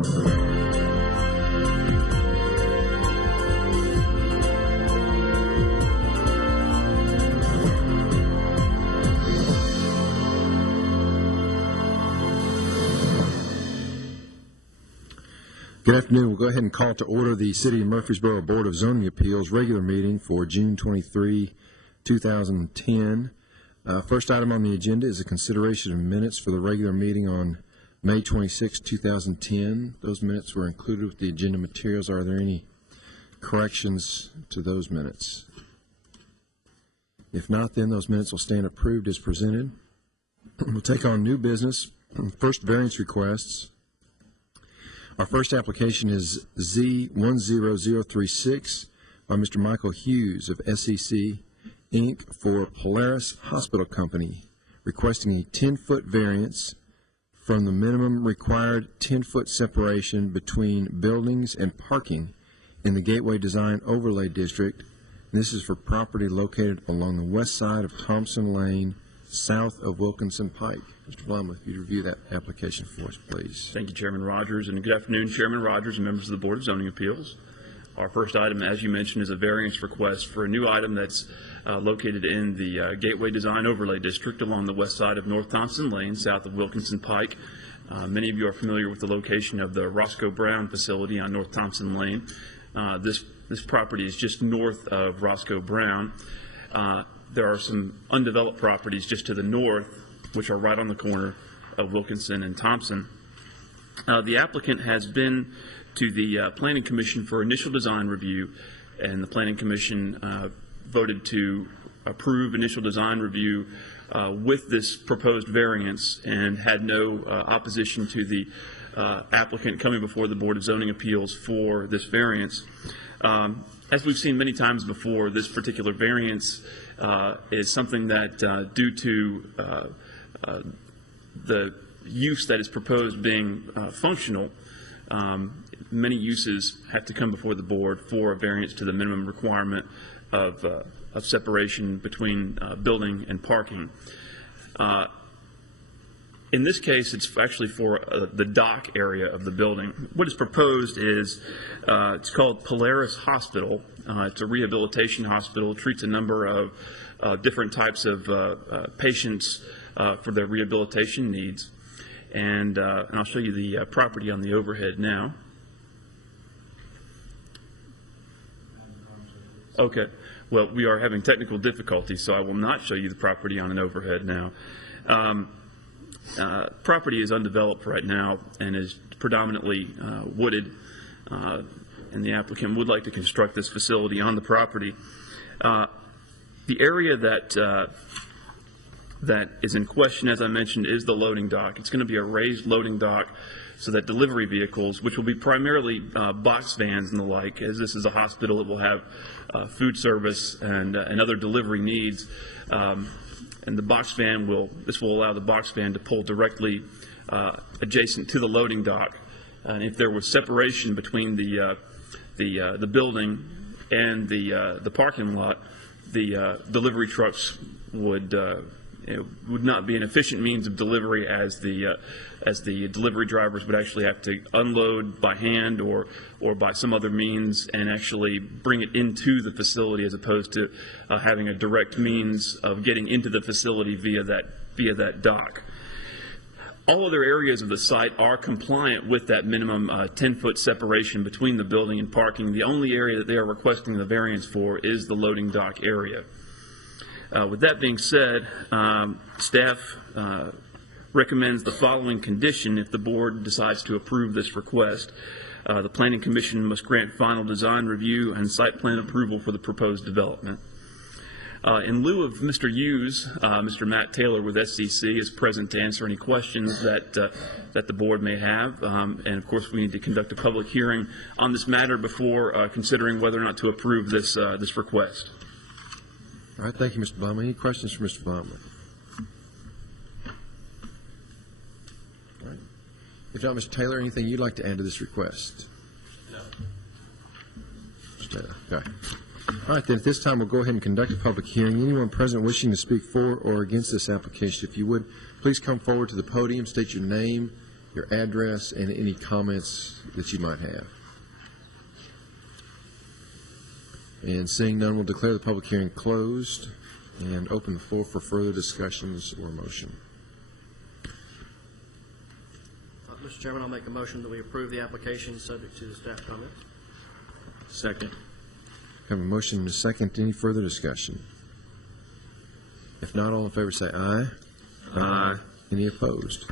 Good afternoon. We'll go ahead and call to order the City of Murfreesboro Board of Zoning Appeals regular meeting for June 23, 2010. First item on the agenda is a consideration of minutes for the regular meeting on May 26, 2010. Those minutes were included with the agenda materials. Are there any corrections to those minutes? If not, then those minutes will stand approved as presented. We'll take on new business. First, variance requests. Our first application is Z10036 by Mr. Michael Hughes of SEC, Inc. for Polaris Hospital Company, requesting a 10-foot variance from the minimum required 10-foot separation between buildings and parking in the Gateway Design Overlay District. And this is for property located along the west side of Thompson Lane, south of Wilkinson Pike. Mr. Blum, if you'd review that application for us, please. Thank you, Chairman Rogers, and good afternoon, Chairman Rogers and members of the Board of Zoning Appeals. Our first item, as you mentioned, is a variance request for a new item that's located in the Gateway Design Overlay District along the west side of North Thompson Lane, south of Wilkinson Pike. Many of you are familiar with the location of the Roscoe Brown facility on North Thompson Lane. This property is just north of Roscoe Brown. There are some undeveloped properties just to the north, which are right on the corner of Wilkinson and Thompson. The applicant has been to the Planning Commission for initial design review, and the Planning Commission voted to approve initial design review with this proposed variance and had no opposition to the applicant coming before the Board of Zoning Appeals for this variance. As we've seen many times before, this particular variance is something that due to the use that is proposed being functional, many uses have to come before the board for a variance to the minimum requirement of separation between building and parking. In this case, it's actually for the dock area of the building. What is proposed is, it's called Polaris Hospital. It's a rehabilitation hospital. It treats a number of different types of patients for their rehabilitation needs. And I'll show you the property on the overhead now. Okay. Well, we are having technical difficulties, so I will not show you the property on an overhead now. Property is undeveloped right now and is predominantly wooded, and the applicant would like to construct this facility on the property. The area that is in question, as I mentioned, is the loading dock. It's going to be a raised loading dock so that delivery vehicles, which will be primarily box vans and the like, as this is a hospital, it will have food service and other delivery needs. And the box van this will allow the box van to pull directly adjacent to the loading dock. And if there was separation between the building and the parking lot, the delivery trucks would not be an efficient means of delivery, as the delivery drivers would actually have to unload by hand or by some other means and actually bring it into the facility, as opposed to having a direct means of getting into the facility via that dock. All other areas of the site are compliant with that minimum 10-foot separation between the building and parking. The only area that they are requesting the variance for is the loading dock area. With that being said, staff recommends the following condition if the board decides to approve this request. The Planning Commission must grant final design review and site plan approval for the proposed development. In lieu of Mr. Hughes, Mr. Matt Taylor with SCC is present to answer any questions that the board may have. And of course, we need to conduct a public hearing on this matter before considering whether or not to approve this request. All right, thank you, Mr. Blum. Any questions for Mr. Blum? All right. If not, Mr. Taylor, anything you'd like to add to this request? No. Mr. Taylor, okay. All right, then at this time we'll go ahead and conduct a public hearing. Anyone present wishing to speak for or against this application, if you would, please come forward to the podium, state your name your address, and any comments that you might have. And seeing none, we'll declare the public hearing closed and open the floor for further discussions or motion. Mr. Chairman, I'll make a motion that we approve the application subject to the staff comment. Second. Have a motion and a second. Any further discussion? If not, all in favor say aye. Aye. Any opposed?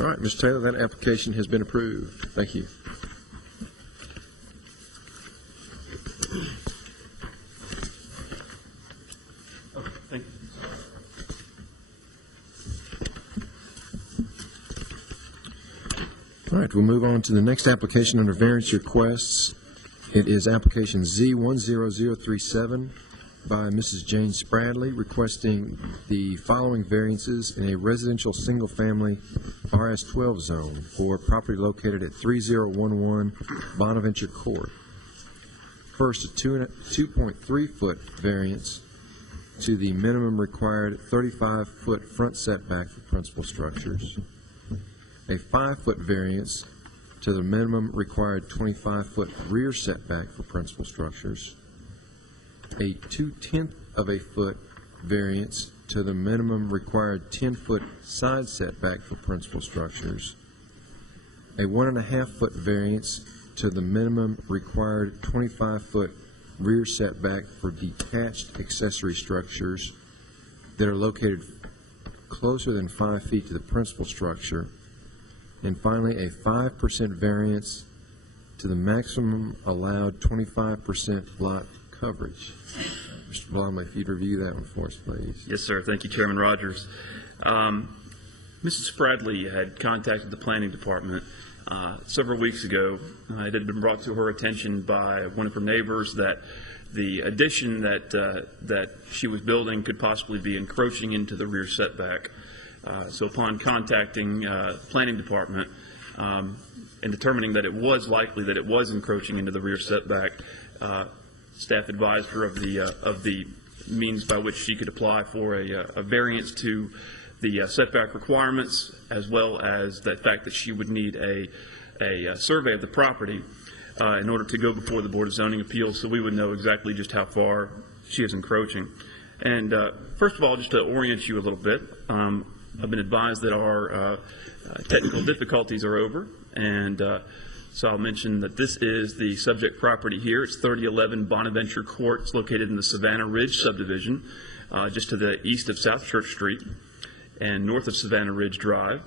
All right, Mr. Taylor, that application has been approved. Thank you. Okay, thank you. All right, we'll move on to the next application under variance requests. It is application Z10037 by Mrs. Jane Spradley, requesting the following variances in a residential single-family RS-12 zone for property located at 3011 Bonaventure Court. First, a 2.3-foot variance to the minimum required 35-foot front setback for principal structures. A 5-foot variance to the minimum required 25-foot rear setback for principal structures. A 2/10 of a foot variance to the minimum required 10-foot side setback for principal structures. A 1.5-foot variance to the minimum required 25-foot rear setback for detached accessory structures that are located closer than 5 feet to the principal structure. And finally, a 5% variance to the maximum allowed 25% lot coverage. Mr. Blomley, if you'd review that one for us, please. Yes, sir. Thank you, Chairman Rogers. Mrs. Spradley had contacted the planning department several weeks ago. It had been brought to her attention by one of her neighbors that the addition that she was building could possibly be encroaching into the rear setback. So upon contacting the planning department and determining that it was likely that it was encroaching into the rear setback, staff advised her of the means by which she could apply for a variance to the setback requirements, as well as the fact that she would need a survey of the property in order to go before the Board of Zoning Appeals, so we would know exactly just how far she is encroaching. And first of all, just to orient you a little bit, I've been advised that our technical difficulties are over, and so I'll mention that this is the subject property here. It's 3011 Bonaventure Court. It's located in the Savannah Ridge subdivision, just to the east of South Church Street and north of Savannah Ridge Drive.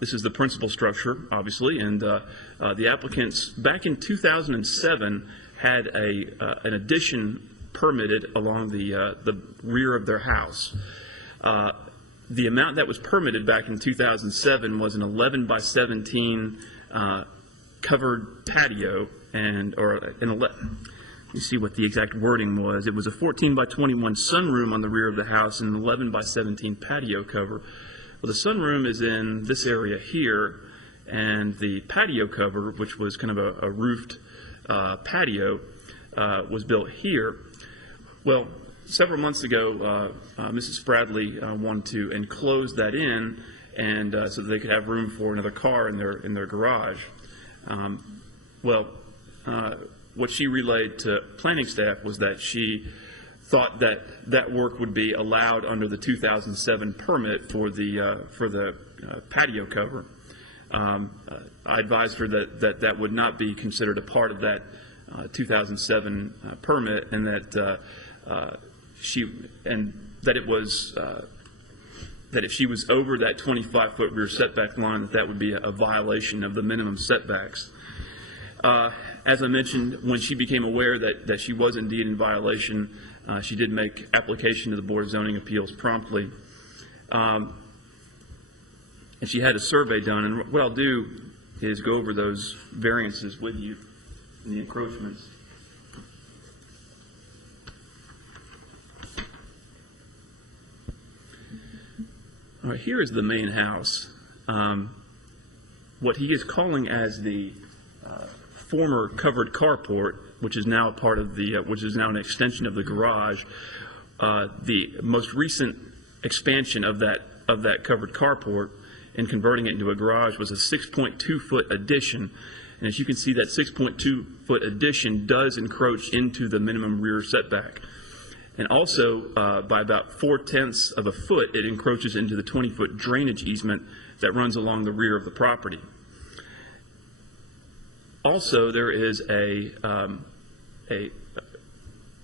This is the principal structure, obviously, and the applicants back in 2007 had an addition permitted along the rear of their house. The amount that was permitted back in 2007 was an 11 by 17 covered patio, let me see what the exact wording was. It was a 14 by 21 sunroom on the rear of the house and an 11 by 17 patio cover. Well, the sunroom is in this area here, and the patio cover, which was kind of a roofed patio, was built here. Well, several months ago, Mrs. Spradley wanted to enclose that in, and so that they could have room for another car in their garage. What she relayed to planning staff was that she thought that work would be allowed under the 2007 permit for the patio cover. I advised her that would not be considered a part of that 2007 permit, and that that if she was over that 25-foot rear setback line, that would be a violation of the minimum setbacks. As I mentioned, when she became aware that she was indeed in violation, she did make application to the Board of Zoning Appeals promptly. And she had a survey done, and what I'll do is go over those variances with you and the encroachments. All right, here is the main house. What he is calling as the former covered carport, which is now a part of which is now an extension of the garage. The most recent expansion of that covered carport and converting it into a garage was a 6.2-foot addition. And as you can see, that 6.2-foot addition does encroach into the minimum rear setback. And also, by about 0.4 of a foot, it encroaches into the 20-foot drainage easement that runs along the rear of the property. Also, there is a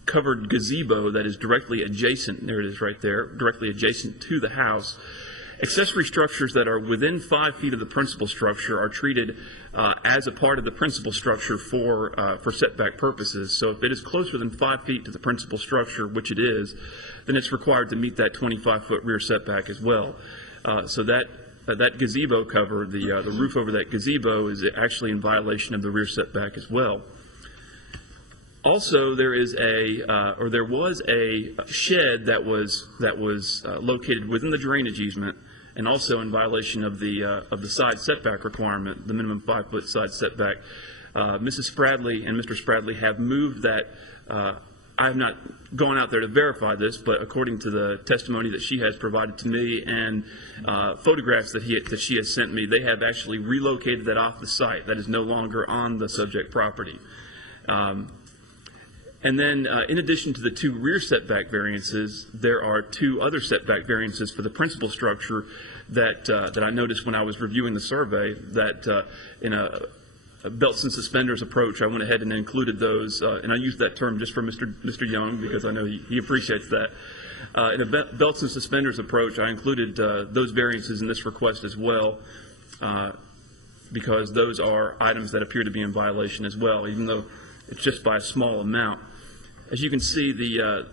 covered gazebo that is directly adjacent, there it is right there, directly adjacent to the house. Accessory structures that are within 5 feet of the principal structure are treated as a part of the principal structure for setback purposes. So if it is closer than 5 feet to the principal structure, which it is, then it's required to meet that 25-foot rear setback as well. So that gazebo cover, the roof over that gazebo, is actually in violation of the rear setback as well. Also, there was a shed that was located within the drainage easement, and also in violation of the side setback requirement, the minimum 5-foot side setback. Mrs. Spradley and Mr. Spradley have moved that. I have not gone out there to verify this, but according to the testimony that she has provided to me and photographs that she has sent me, they have actually relocated that off the site. That is no longer on the subject property. And then, in addition to the 2 rear setback variances, there are 2 other setback variances for the principal structure that I noticed when I was reviewing the survey. That in a belts and suspenders approach, I went ahead and included those, and I use that term just for Mr. Young because I know he appreciates that. In a belts and suspenders approach, I included those variances in this request as well, because those are items that appear to be in violation as well, even though it's just by a small amount. As you can see, the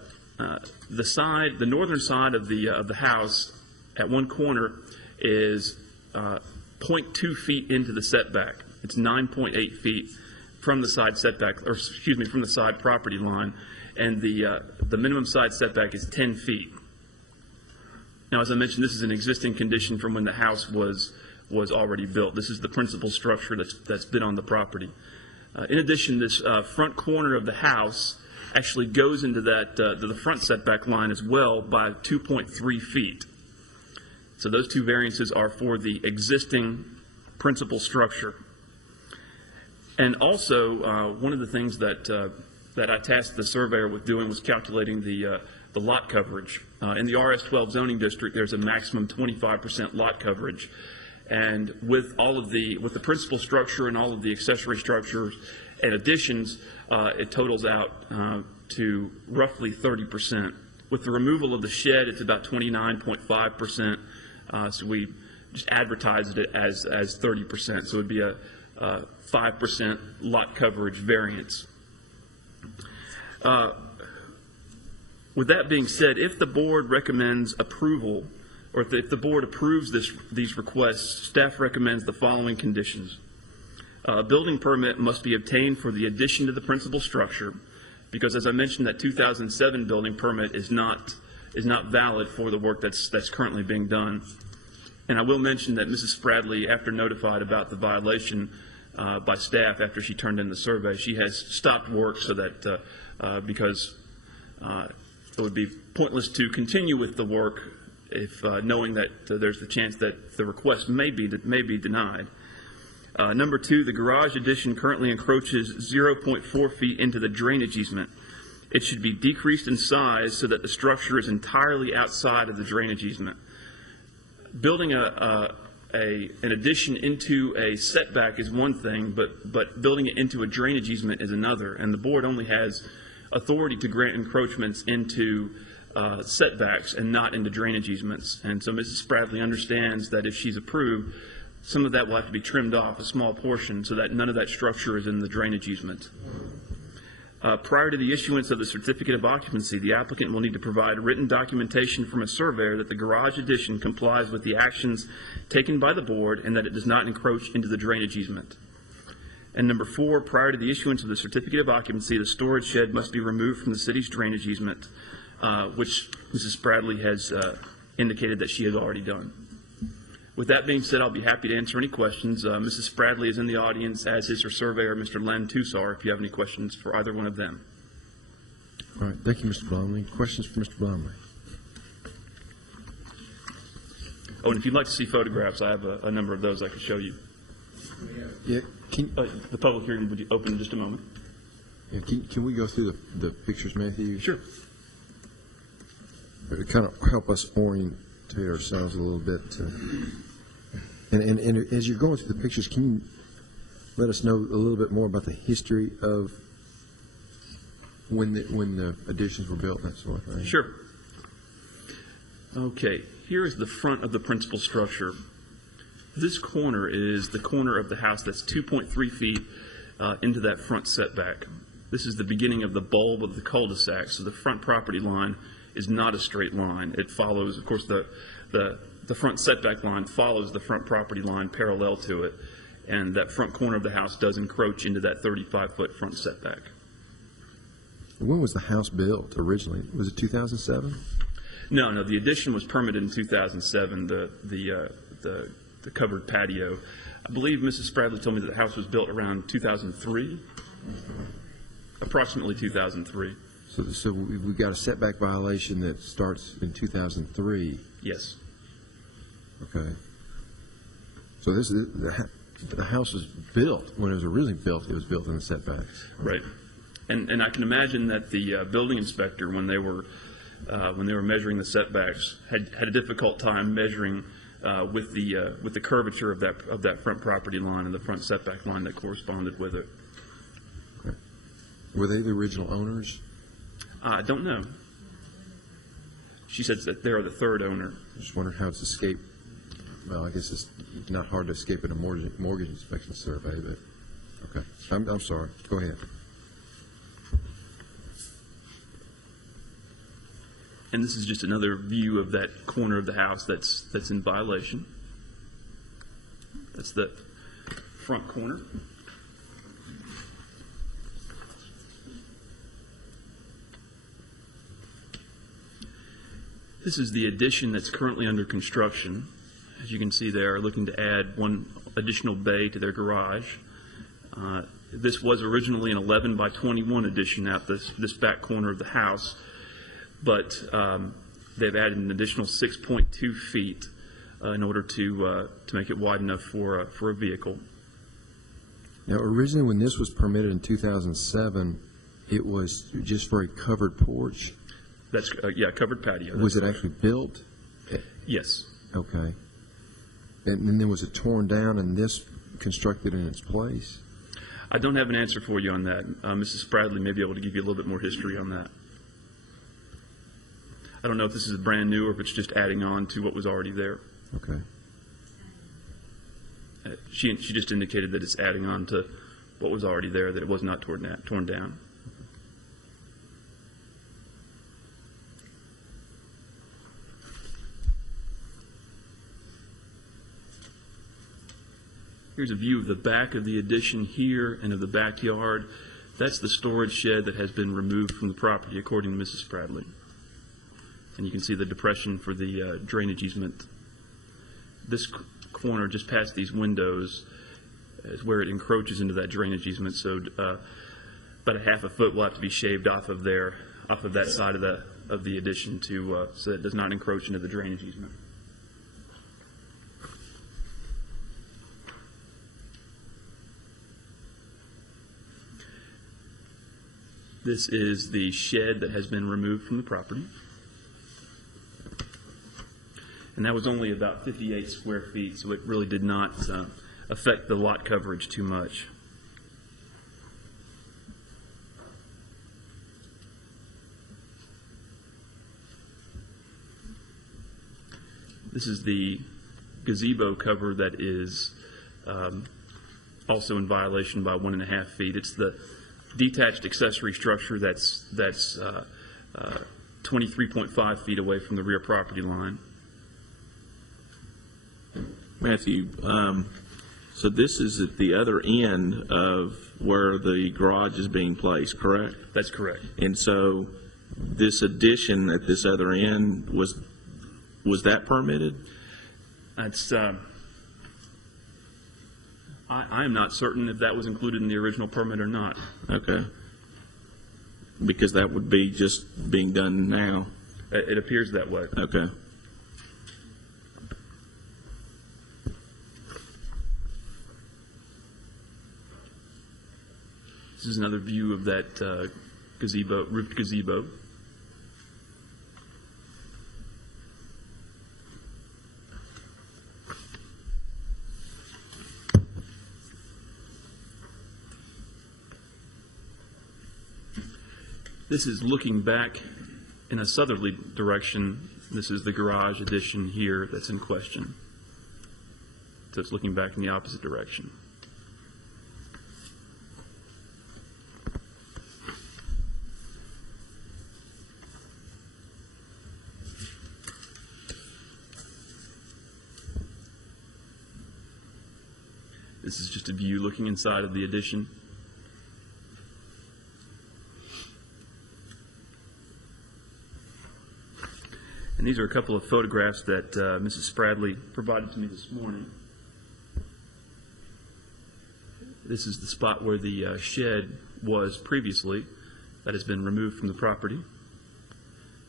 northern side of the house at one corner is 0.2 feet into the setback. It's 9.8 feet from the side setback, or excuse me, from the side property line, and the minimum side setback is 10 feet. Now, as I mentioned, this is an existing condition from when the house was already built. This is the principal structure that's been on the property. In addition, this front corner of the house actually goes into the front setback line as well by 2.3 feet. So those 2 variances are for the existing principal structure. And also, one of the things that I tasked the surveyor with doing was calculating the lot coverage. In the RS-12 zoning district, there's a maximum 25% lot coverage. And with the principal structure and all of the accessory structures and additions, it totals out to roughly 30%. With the removal of the shed, it's about 29.5%. So we just advertised it as 30%. So it would be a 5% lot coverage variance. With that being said, if the board recommends approval, or if the board approves these requests, staff recommends the following conditions. A building permit must be obtained for the addition to the principal structure, because as I mentioned, that 2007 building permit is not valid for the work that's currently being done. And I will mention that Mrs. Spradley, after notified about the violation by staff after she turned in the survey, she has stopped work so that because it would be pointless to continue with the work if knowing that there's the chance that the request may be denied. Number 2, the garage addition currently encroaches 0.4 feet into the drainage easement. It should be decreased in size so that the structure is entirely outside of the drainage easement. Building an addition into a setback is one thing, but building it into a drainage easement is another. And the board only has authority to grant encroachments into setbacks and not into drainage easements. And so Mrs. Spradley understands that if she's approved, some of that will have to be trimmed off, a small portion, so that none of that structure is in the drainage easement. Prior to the issuance of the certificate of occupancy, the applicant will need to provide written documentation from a surveyor that the garage addition complies with the actions taken by the board and that it does not encroach into the drainage easement. And number 4, prior to the issuance of the certificate of occupancy, the storage shed must be removed from the city's drainage easement, which Mrs. Spradley has indicated that she has already done. With that being said, I'll be happy to answer any questions. Mrs. Spradley is in the audience, as is her surveyor, Mr. Len Tusar, if you have any questions for either one of them. All right, thank you, Mr. Blomley. Questions for Mr. Blomley? Oh, and if you'd like to see photographs, I have a number of those I could show you. Yeah, The public hearing would be open in just a moment. can we go through the pictures, Matthew? Sure. It kind of help us orientate ourselves a little bit. And as you're going through the pictures, can you let us know a little bit more about the history of when the additions were built, that sort of thing? Sure. Okay, here is the front of the principal structure. This corner is the corner of the house that's 2.3 feet into that front setback. This is the beginning of the bulb of the cul-de-sac, so the front property line is not a straight line. It follows, of course, the front setback line follows the front property line parallel to it, and that front corner of the house does encroach into that 35-foot front setback. When was the house built originally? Was it 2007? No, the addition was permitted in 2007, the covered patio. I believe Mrs. Spradley told me that the house was built around 2003, approximately 2003. So we've got a setback violation that starts in 2003. Yes. Okay. So this is the house was built when it was originally built. It was built in the setbacks. Right. And I can imagine that the building inspector, when they were measuring the setbacks, had a difficult time measuring with the curvature of that front property line and the front setback line that corresponded with it. Okay. Were they the original owners? I don't know. She said that they're the third owner. I just wondered how it's escaped. Well, I guess it's not hard to escape in a mortgage inspection survey, but okay. I'm sorry. Go ahead. And this is just another view of that corner of the house that's in violation. That's the front corner. This is the addition that's currently under construction. As you can see, they are looking to add one additional bay to their garage. This was originally an 11 by 21 addition at this back corner of the house, but they've added an additional 6.2 feet in order to make it wide enough for a vehicle. Now, originally when this was permitted in 2007, it was just for a covered porch. That's covered patio. Was it actually built? Yes. Okay. And then was it torn down and this constructed in its place? I don't have an answer for you on that. Mrs. Spradley may be able to give you a little bit more history on that. I don't know if this is brand new or if it's just adding on to what was already there. Okay. She just indicated that it's adding on to what was already there, that it was not torn down. Here's a view of the back of the addition here and of the backyard. That's the storage shed that has been removed from the property, according to Mrs. Spradley. And you can see the depression for the drainage easement. This corner, just past these windows, is where it encroaches into that drainage easement. So about a half a foot will have to be shaved off of that side of the addition so that it does not encroach into the drainage easement. This is the shed that has been removed from the property. And that was only about 58 square feet, so it really did not affect the lot coverage too much. This is the gazebo cover that is also in violation by 1.5 feet. It's the detached accessory structure that's 23.5 feet away from the rear property line. Matthew, so this is at the other end of where the garage is being placed, correct? That's correct. And so this addition at this other end, was that permitted? That's I am not certain if that was included in the original permit or not. Okay. Because that would be just being done now. It appears that way. Okay. This is another view of that gazebo, roofed gazebo. This is looking back in a southerly direction. This is the garage addition here that's in question. So it's looking back in the opposite direction. This is just a view looking inside of the addition. And these are a couple of photographs that Mrs. Spradley provided to me this morning. This is the spot where the shed was previously. That has been removed from the property.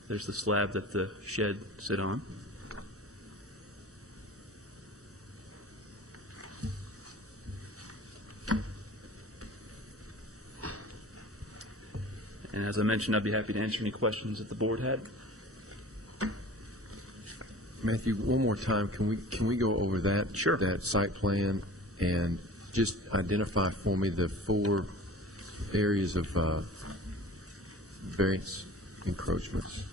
There's the slab that the shed sit on. And as I mentioned, I'd be happy to answer any questions that the board had. Matthew, one more time, can we go over that? Sure. That site plan and just identify for me the 4 areas of variance encroachments?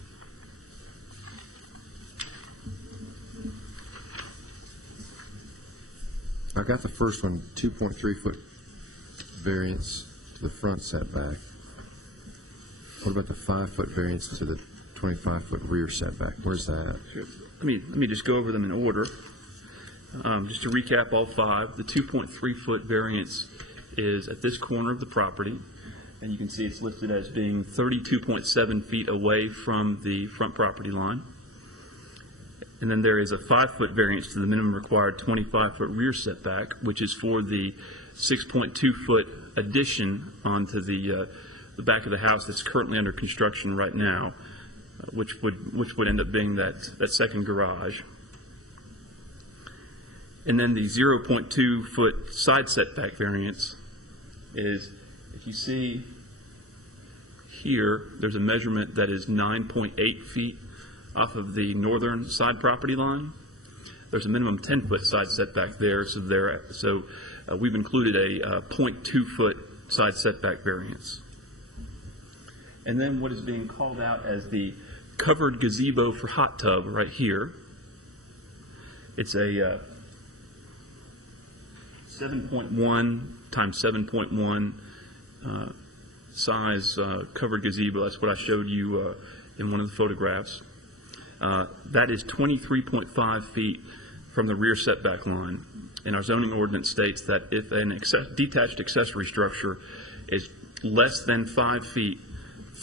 I got the first one, 2.3 foot variance to the front setback. What about the 5 foot variance to the 25 foot rear setback? Where's that? Let me just go over them in order. Just to recap all 5, the 2.3 foot variance is at this corner of the property, and you can see it's listed as being 32.7 feet away from the front property line. And then there is a 5 foot variance to the minimum required 25 foot rear setback, which is for the 6.2 foot addition onto the back of the house that's currently under construction right now, which would end up being that second garage. And then the 0.2 foot side setback variance is, if you see here, there's a measurement that is 9.8 feet off of the northern side property line. There's a minimum 10 foot side setback there, so we've included a 0.2 foot side setback variance. And then what is being called out as the covered gazebo for hot tub right here. It's a 7.1 times 7.1 size covered gazebo. That's what I showed you in one of the photographs. That is 23.5 feet from the rear setback line. And our zoning ordinance states that if an detached accessory structure is less than 5 feet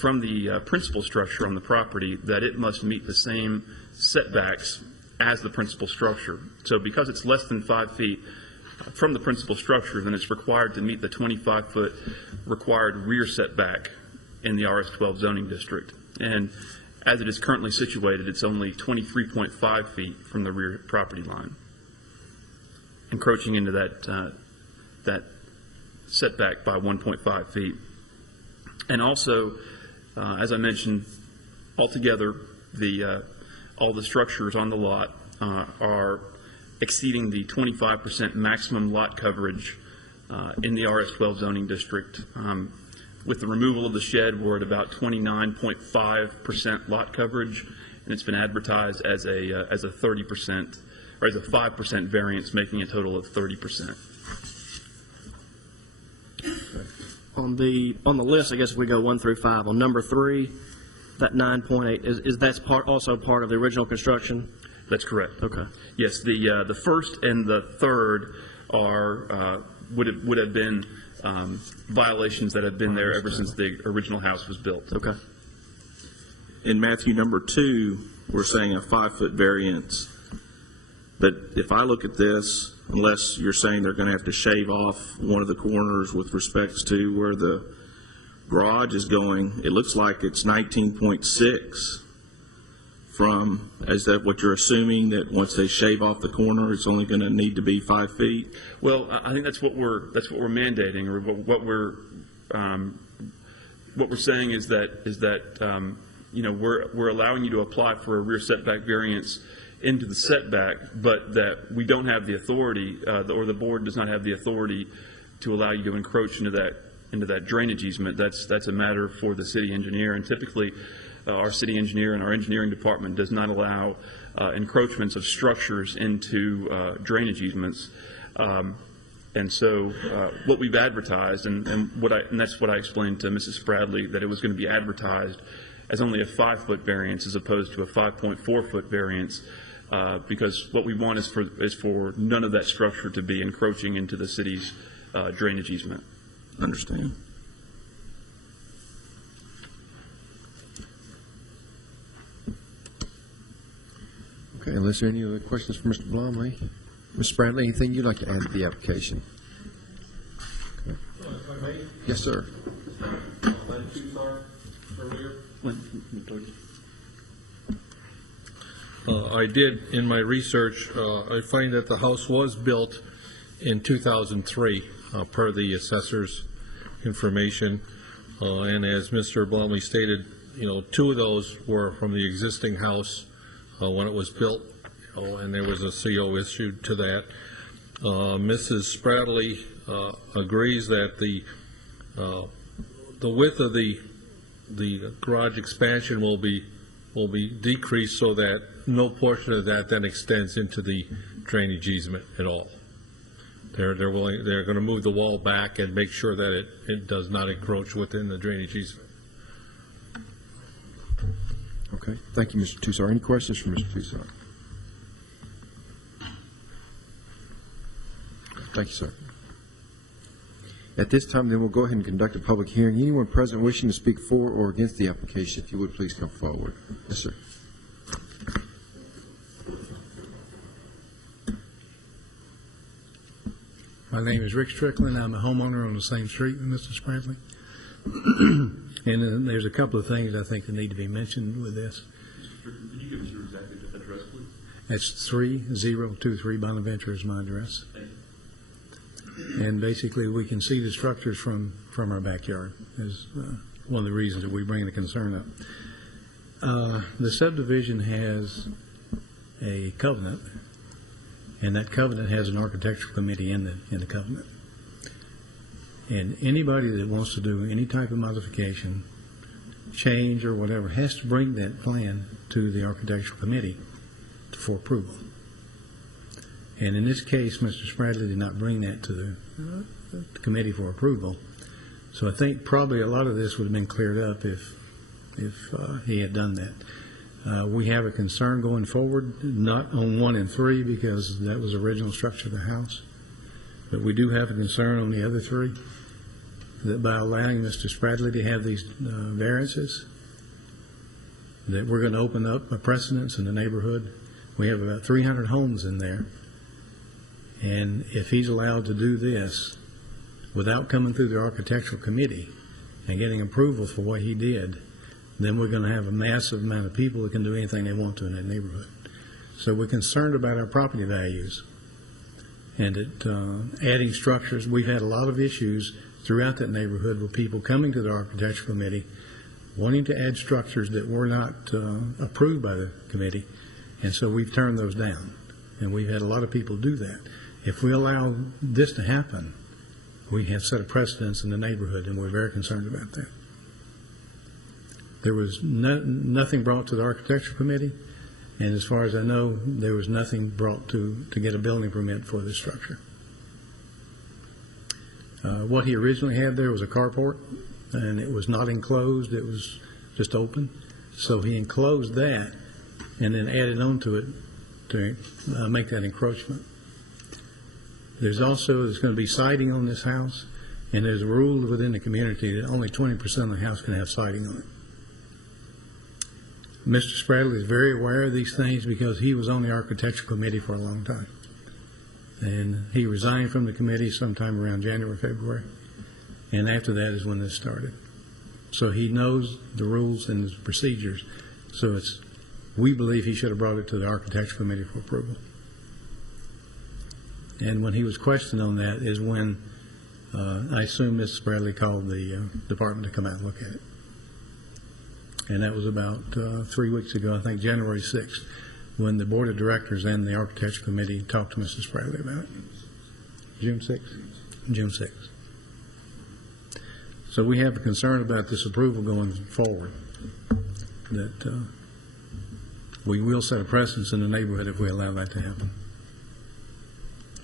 from the principal structure on the property, that it must meet the same setbacks as the principal structure. So because it's less than 5 feet from the principal structure, then it's required to meet the 25-foot required rear setback in the RS-12 zoning district. And as it is currently situated, it's only 23.5 feet from the rear property line, encroaching into that setback by 1.5 feet. And also, as I mentioned, altogether, all the structures on the lot are exceeding the 25% maximum lot coverage in the RS-12 zoning district. With the removal of the shed, we're at about 29.5% lot coverage, and it's been advertised as a 30% or as a 5% variance, making a total of 30%. On the list, I guess if we go 1 through 5, on number 3, that 9.8 is that's also part of the original construction? That's correct. Okay. Yes, the first and the third are would have been violations that have been there ever since the original house was built. Okay. In Matthew number 2, we're saying a 5 foot variance. But if I look at this, unless you're saying they're going to have to shave off one of the corners with respects to where the garage is going, it looks like it's 19.6 from, is that what you're assuming, that once they shave off the corner, it's only going to need to be 5 feet? Well, I think that's what we're mandating, or what we're what we're saying is that you know, we're allowing you to apply for a rear setback variance into the setback, but that we don't have the authority, or the board does not have the authority to allow you to encroach into that drainage easement. That's a matter for the city engineer, and typically our city engineer and our engineering department does not allow encroachments of structures into drainage easements. And so what we've advertised, and that's what I explained to Mrs. Spradley, that it was going to be advertised as only a 5-foot variance as opposed to a 5.4-foot variance, because what we want is for none of that structure to be encroaching into the city's drainage easement. Understand. Okay, unless there are any other questions for Mr. Blomley? Ms. Spradley, anything you'd like to add to the application? Okay. Yes, sir. I did, in my research, I find that the house was built in 2003, per the assessor's information. And as Mr. Blomley stated, you know, 2 of those were from the existing house when it was built, and there was a CO issued to that. Mrs. Spradley agrees that the width of the garage expansion will be decreased so that no portion of that then extends into the drainage easement at all. They're going to move the wall back and make sure that it does not encroach within the drainage easement. Okay, thank you, Mr. Tussar. Any questions for Mr. Tussar? Thank you, sir. At this time, then, we'll go ahead and conduct a public hearing. Anyone present wishing to speak for or against the application, if you would please come forward. Yes, sir. My name is Rick Strickland. I'm a homeowner on the same street with Mr. Spradley. And then there's a couple of things I think that need to be mentioned with this. Could you give us your exact address, please? That's 3023 Bonaventure is my address. And basically, we can see the structures from our backyard is one of the reasons that we bring the concern up. The subdivision has a covenant, and that covenant has an architectural committee in the covenant. And anybody that wants to do any type of modification, change, or whatever has to bring that plan to the architectural committee for approval. And in this case, Mr. Spradley did not bring that to the committee for approval. So I think probably a lot of this would have been cleared up if he had done that. We have a concern going forward, not on 1 and 3 because that was the original structure of the house, but we do have a concern on the other 3 that by allowing Mr. Spradley to have these variances, that we're going to open up a precedence in the neighborhood. We have about 300 homes in there. And if he's allowed to do this without coming through the architectural committee and getting approval for what he did, then we're going to have a massive amount of people that can do anything they want to in that neighborhood. So we're concerned about our property values and that adding structures. We've had a lot of issues throughout that neighborhood with people coming to the architectural committee wanting to add structures that were not approved by the committee, and so we've turned those down, and we've had a lot of people do that. If we allow this to happen, we have set a precedence in the neighborhood, and we're very concerned about that. There was nothing brought to the architectural committee, and as far as I know, there was nothing brought to get a building permit for this structure. What he originally had there was a carport, and it was not enclosed, it was just open. So he enclosed that and then added onto it to make that encroachment. There's going to be siding on this house, and there's a rule within the community that only 20% of the house can have siding on it. Mr. Spradley is very aware of these things because he was on the architectural committee for a long time. And he resigned from the committee sometime around January, February. And after that is when this started. So he knows the rules and the procedures. So we believe he should have brought it to the architectural committee for approval. And when he was questioned on that is when I assume Mrs. Bradley called the department to come out and look at it. And that was about 3 weeks ago, I think January 6th, when the board of directors and the architecture committee talked to Mrs. Bradley about it. June 6th? June 6th. So we have a concern about this approval going forward, that we will set a precedence in the neighborhood if we allow that to happen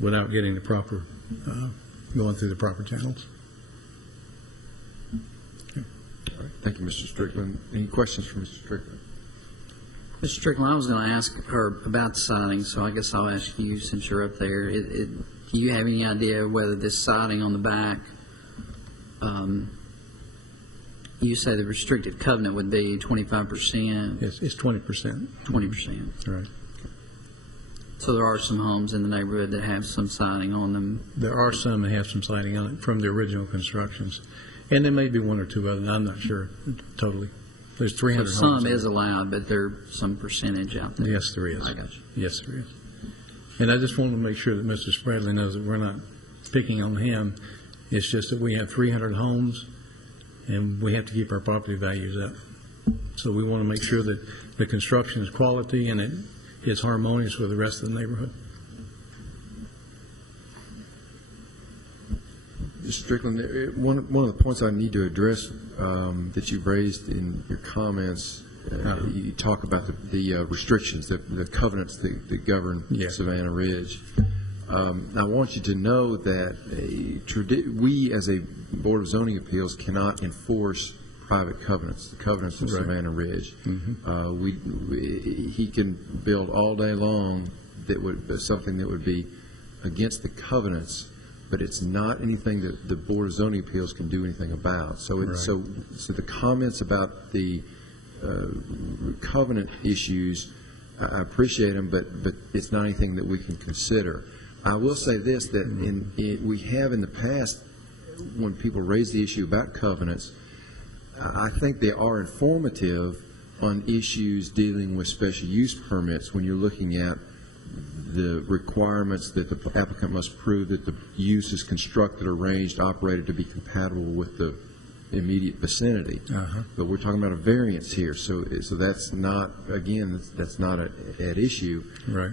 without getting the proper, going through the proper channels. Thank you, Mr. Strickland. Any questions for Mr. Strickland? Mr. Strickland, I was going to ask her about the siding, so I guess I'll ask you since you're up there. Do you have any idea whether this siding on the back, you say the restricted covenant would be 25%? It's 20%. 20%. Right. So there are some homes in the neighborhood that have some siding on them. There are some that have some siding on it from the original constructions. And there may be one or two others. I'm not sure totally. There's 300 homes. Some is allowed, but there's some percentage out there. Yes, there is. I got you. Yes, there is. And I just want to make sure that Mr. Spradley knows that we're not picking on him. It's just that we have 300 homes, and we have to keep our property values up. So we want to make sure that the construction is quality and it is harmonious with the rest of the neighborhood. Mr. Strickland, one of the points I need to address that you've raised in your comments, you talk about the restrictions, the covenants that govern Savannah Ridge. I want you to know that we, as a Board of Zoning Appeals, cannot enforce private covenants, the covenants of Savannah Ridge. He can build all day long something that would be against the covenants, but it's not anything that the Board of Zoning Appeals can do anything about. So the comments about the covenant issues, I appreciate them, but it's not anything that we can consider. I will say this, that we have in the past, when people raise the issue about covenants, I think they are informative on issues dealing with special use permits when you're looking at the requirements that the applicant must prove that the use is constructed, arranged, operated to be compatible with the immediate vicinity. But we're talking about a variance here, so that's not, again, that's not at issue. Right.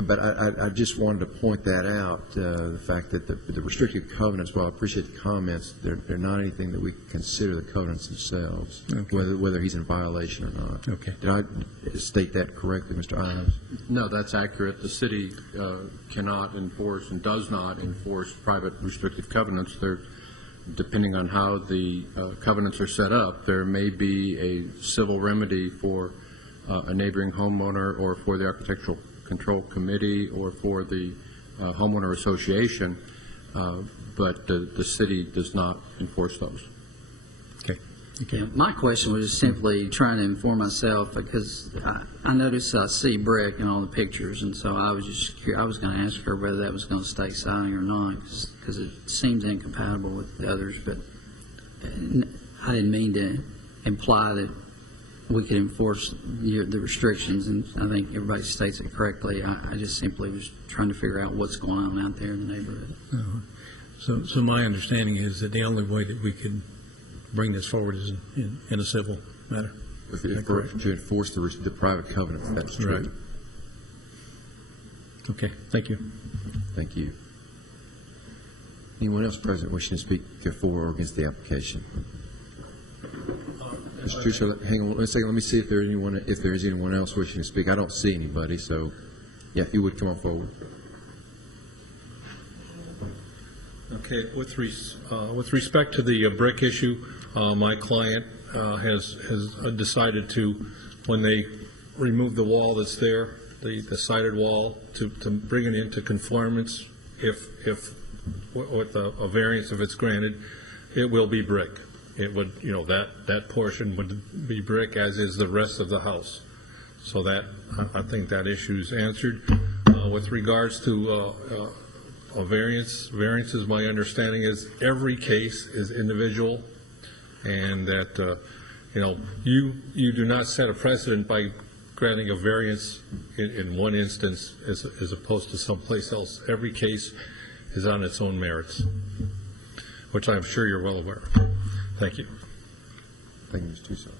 But I just wanted to point that out, the fact that the restricted covenants, while I appreciate the comments, they're not anything that we consider the covenants themselves, whether he's in violation or not. Okay. Did I state that correctly, Mr. Ives? No, that's accurate. The city cannot enforce and does not enforce private restricted covenants. They're, depending on how the covenants are set up, there may be a civil remedy for a neighboring homeowner or for the Architectural Control Committee or for the homeowner association, but the city does not enforce those. Yeah, my question was just simply trying to inform myself, because I noticed I see brick in all the pictures, and so I was just curious. I was going to ask her whether that was going to stay siding or not, because it seems incompatible with the others, but I didn't mean to imply that we could enforce the restrictions, and I think everybody states it correctly. I just simply was trying to figure out what's going on out there in the neighborhood. So my understanding is that the only way that we could bring this forward is in a civil matter. To enforce the private covenant, that's true. Right. Okay, thank you. Thank you. Anyone else present wishing to speak for or against the application? Mr. Tricia, hang on 1 second. Let me see if there is anyone else wishing to speak. I don't see anybody, so yeah, if you would come on forward. Okay, with respect to the brick issue, my client has decided to, when they remove the wall that's there, the sided wall, to bring it into conformance. If with a variance, if it's granted, it will be brick. It would, that portion would be brick, as is the rest of the house. So that, I think that issue is answered. With regards to a variances, my understanding is every case is individual, and that you do not set a precedent by granting a variance in one instance as opposed to someplace else. Every case is on its own merits, which I'm sure you're well aware of. Thank you. Thank you, Mr. Tucson.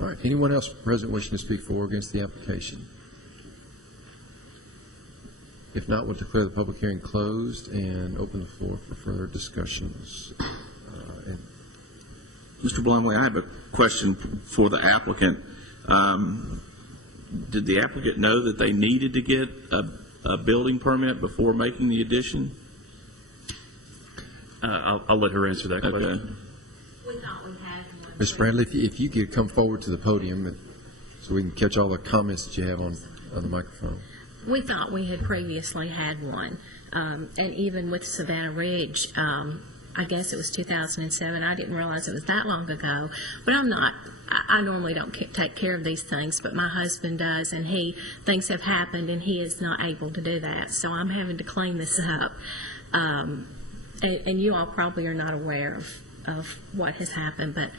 All right, anyone else present wishing to speak for or against the application? If not, we'll declare the public hearing closed and open the floor for further discussions. Mr. Blumley, I have a question for the applicant. Did the applicant know that they needed to get a building permit before making the addition? I'll let her answer that question. Okay. We thought we had one. Ms. Bradley, if you could come forward to the podium so we can catch all the comments that you have on the microphone. We thought we had previously had one, and even with Savannah Ridge, I guess it was 2007. I didn't realize it was that long ago, but I normally don't take care of these things, but my husband does, and things have happened, and he is not able to do that, so I'm having to clean this up. And you all probably are not aware of what has happened, but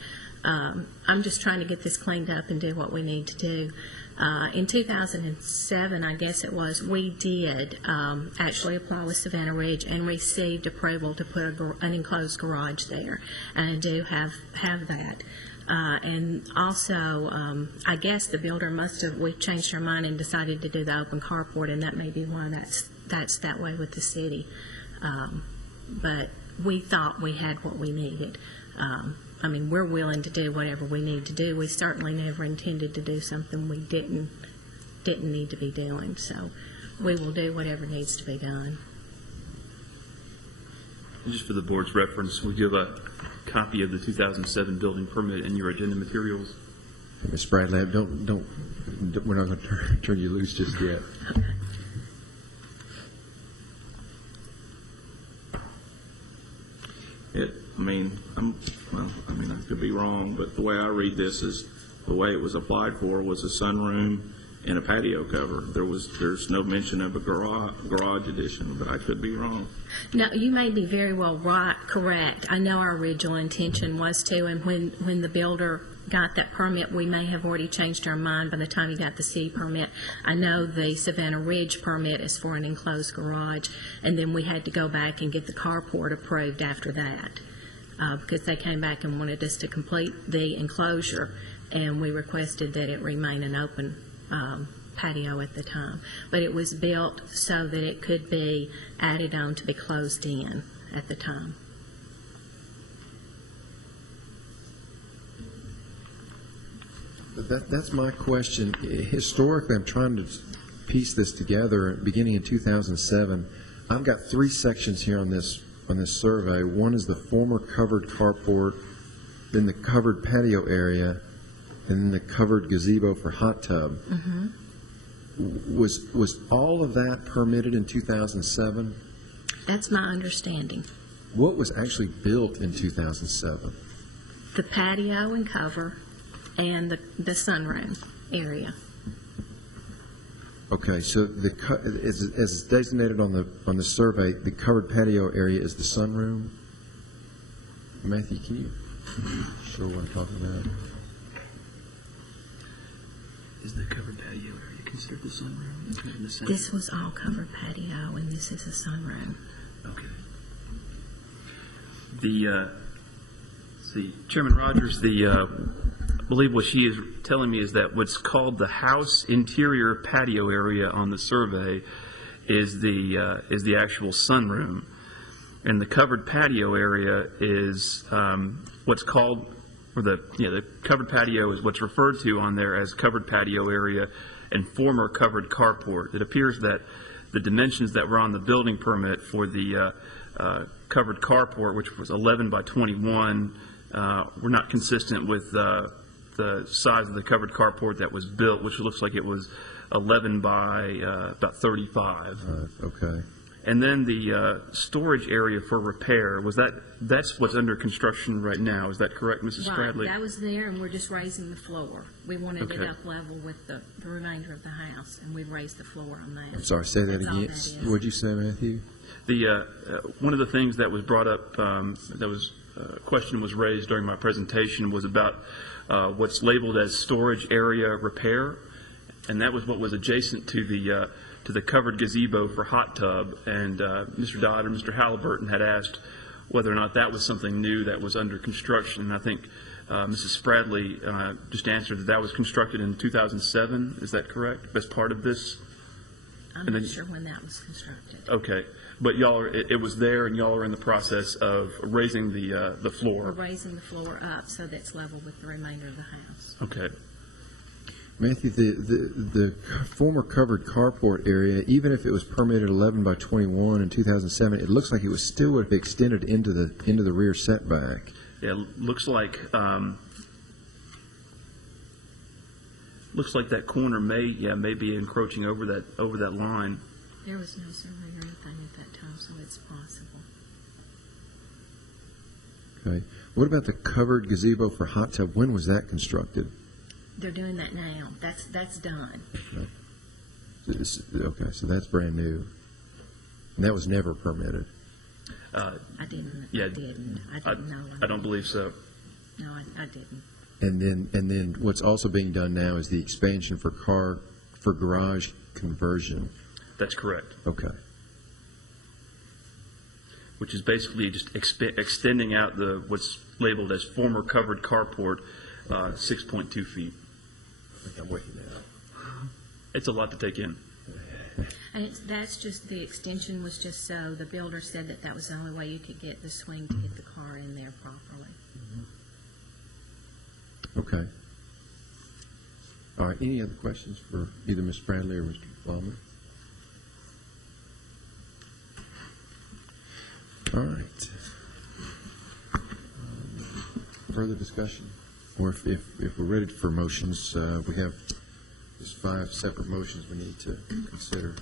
I'm just trying to get this cleaned up and do what we need to do. In 2007, I guess it was, we did actually apply with Savannah Ridge and received approval to put an enclosed garage there, and I do have that. And also, I guess the builder we've changed our mind and decided to do the open carport, and that may be why that's that way with the city. But we thought we had what we needed. I mean, we're willing to do whatever we need to do. We certainly never intended to do something we didn't need to be doing. So we will do whatever needs to be done. And just for the board's reference, we give a copy of the 2007 building permit in your agenda materials. Ms. Bradley, we're not going to turn you loose just yet. I could be wrong, but the way I read this is the way it was applied for was a sunroom and a patio cover. There's no mention of a garage addition, but I could be wrong. No, you may be very well correct. I know our original intention was to, and when the builder got that permit, we may have already changed our mind by the time he got the city permit. I know the Savannah Ridge permit is for an enclosed garage, and then we had to go back and get the carport approved after that. Because they came back and wanted us to complete the enclosure, and we requested that it remain an open patio at the time. But it was built so that it could be added on to be closed in at the time. That's my question. Historically, I'm trying to piece this together. Beginning in 2007, I've got 3 sections here on this survey. One is the former covered carport, then the covered patio area, and then the covered gazebo for hot tub. Mm-hmm. Was all of that permitted in 2007? That's my understanding. What was actually built in 2007? The patio and cover and the sunroom area. Okay, so as designated on the survey, the covered patio area is the sunroom. Matthew, can you show what I'm talking about? Is the covered patio area considered the sunroom? This was all covered patio, and this is a sunroom. Okay. Chairman Rogers, I believe what she is telling me is that what's called the house interior patio area on the survey is the actual sunroom, and the covered patio area is what's called, or the covered patio is what's referred to on there as covered patio area and former covered carport. It appears that the dimensions that were on the building permit for the covered carport, which was 11 by 21, were not consistent with the size of the covered carport that was built, which looks like it was 11 by about 35. Okay. And then the storage area for repair, that's what's under construction right now. Is that correct, Mrs. Bradley? Right, that was there, and we're just raising the floor. We wanted Okay. it up level with the remainder of the house, and we've raised the floor on that. I'm sorry, say that That's all again. that is. What'd you say, Matthew? One of the things that was brought up, question was raised during my presentation, was about what's labeled as storage area repair, and that was what was adjacent to the to the covered gazebo for hot tub, and Mr. Dodd or Mr. Halliburton had asked whether or not that was something new that was under construction. And I think Mrs. Spradley just answered that that was constructed in 2007. Is that correct? As part of this? I'm And not then- sure when that was constructed. Okay, but y'all are, it was there, and y'all are in the process of raising the We're floor. raising the floor up so that's level with the remainder of the house. Okay. Matthew, the former covered carport area, even if it was permitted 11 by 21 in 2007, it looks like it was still would have extended into the rear setback. Yeah, looks like that corner may be encroaching over that line. There was no survey or anything at that time, so it's possible. Okay. What about the covered gazebo for hot tub? When was that constructed? They're doing that now. That's done. Okay, so that's brand new. And that was never permitted. I didn't. Yeah, I didn't know. I don't believe so. No, I didn't. And then what's also being done now is the expansion for garage conversion. That's correct. Okay. Which is basically just extending out what's labeled as former covered carport 6.2 feet. I'm with you now. It's a lot to take in. And that's just, the extension was just so the builder said that was the only way you could get the swing to get the car in there properly. Okay. All right, any other questions for either Ms. Bradley or Mr. Plummer? All right. Further discussion? Or if we're ready for motions, we have just 5 separate motions we need to consider.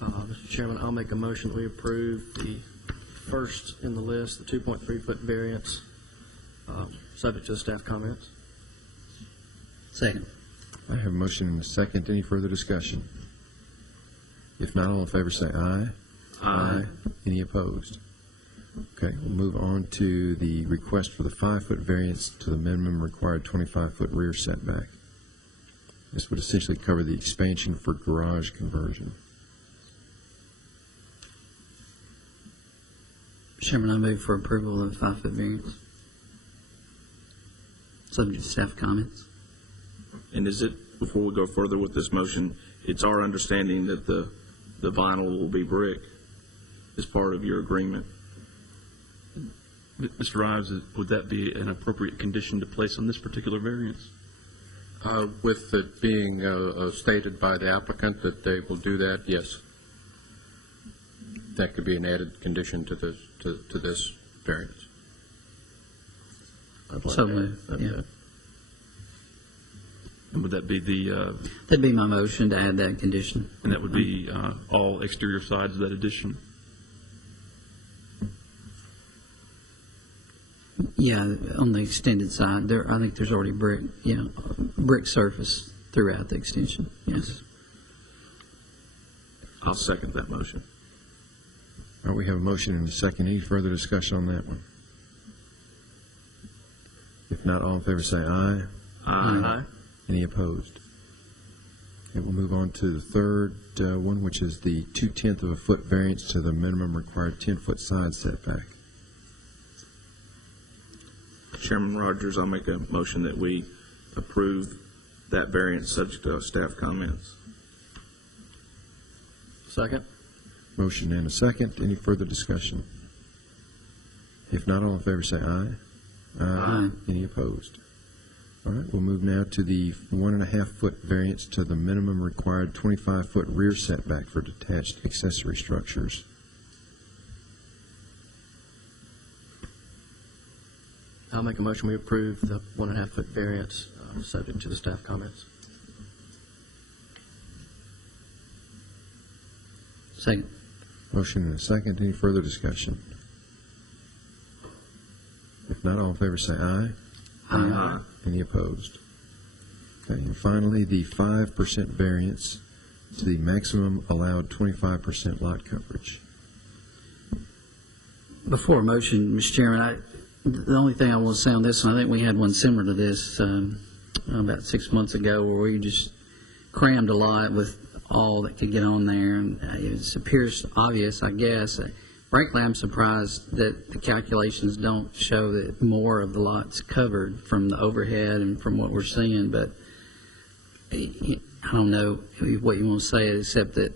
Mr. Chairman, I'll make a motion that we approve the first in the list, the 2.3-foot variance, subject to the staff comments. Second. I have a motion and a second. Any further discussion? If not, all in favor say aye. Aye. Any opposed? Okay, we'll move on to the request for the 5-foot variance to the minimum required 25-foot rear setback. This would essentially cover the expansion for garage conversion. Chairman, I move for approval of the 5-foot variance. Subject to staff comments. And is it, before we go further with this motion, it's our understanding that the vinyl will be brick as part of your agreement? Mr. Rives, would that be an appropriate condition to place on this particular variance? With it being stated by the applicant that they will do that, yes. That could be an added condition to this variance. So moved, yeah. And would that be That'd be my motion to add that condition. and that would be all exterior sides of that addition? Yeah, on the extended side, I think there's already brick surface throughout the extension, yes. I'll second that motion. All right, we have a motion and a second. Any further discussion on that one? If not, all in favor say aye. Aye. Any opposed? Okay, we'll move on to the third one, which is the 2/10 of a foot variance to the minimum required 10-foot side setback. Chairman Rogers, I'll make a motion that we approve that variance subject to staff comments. Second. Motion and a second. Any further discussion? If not, all in favor say aye. Aye. Any opposed? All right, we'll move now to the 1.5-foot variance to the minimum required 25-foot rear setback for detached accessory structures. I'll make a motion we approve the 1.5-foot variance, subject to the staff comments. Second. Motion and a second. Any further discussion? If not, all in favor say aye. Aye. Any opposed? Okay, and finally, the 5% variance to the maximum allowed 25% lot coverage. Before a motion, Mr. Chairman, the only thing I want to say on this, and I think we had one similar to this about 6 months ago, where we just crammed a lot with all that could get on there, and it appears obvious, I guess. Frankly, I'm surprised that the calculations don't show that more of the lot's covered from the overhead and from what we're seeing, but I don't know what you want to say, except that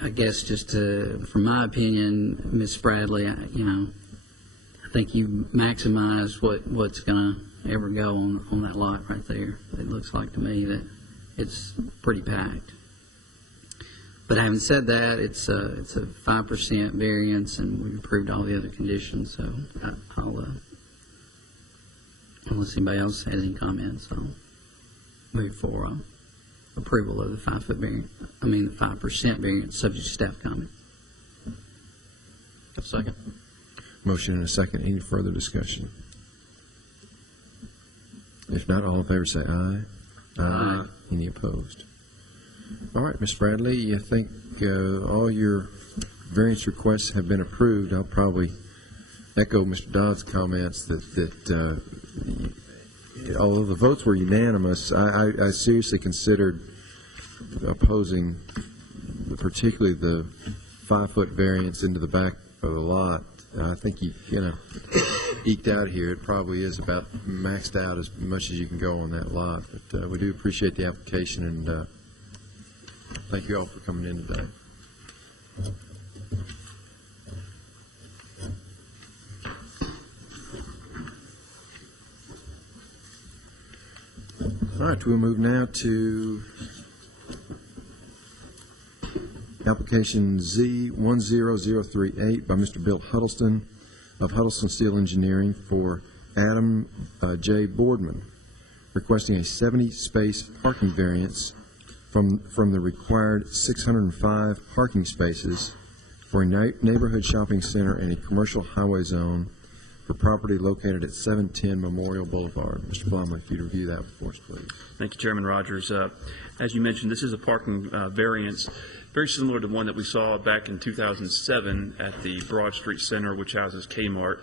I guess just from my opinion, Ms. Bradley, I think you maximize what's going to ever go on that lot right there. It looks like to me that it's pretty packed. But having said that, it's a 5% variance, and we've approved all the other conditions. So I'll unless anybody else has any comments, I'll move for approval of the 5-foot variance. I mean, the 5% variance, subject to staff comment. A second. Motion and a second. Any further discussion? If not, all in favor say aye. Aye. Any opposed? All right, Ms. Bradley, I think all your variance requests have been approved. I'll probably echo Mr. Dodd's comments that although the votes were unanimous, I seriously considered opposing particularly the 5-foot variance into the back of the lot. I think you kind of eked out here. It probably is about maxed out as much as you can go on that lot. But we do appreciate the application, and thank you all for coming in today. All right, we'll move now to application Z10038 by Mr. Bill Huddleston of Huddleston Steel Engineering for Adam J. Boardman, requesting a 70-space parking variance from the required 605 parking spaces for a neighborhood shopping center in a commercial highway zone for property located at 710 Memorial Boulevard. Mr. Blumley, if you'd review that for us, please. Thank you, Chairman Rogers. As you mentioned, this is a parking variance very similar to one that we saw back in 2007 at the Broad Street Center, which houses Kmart,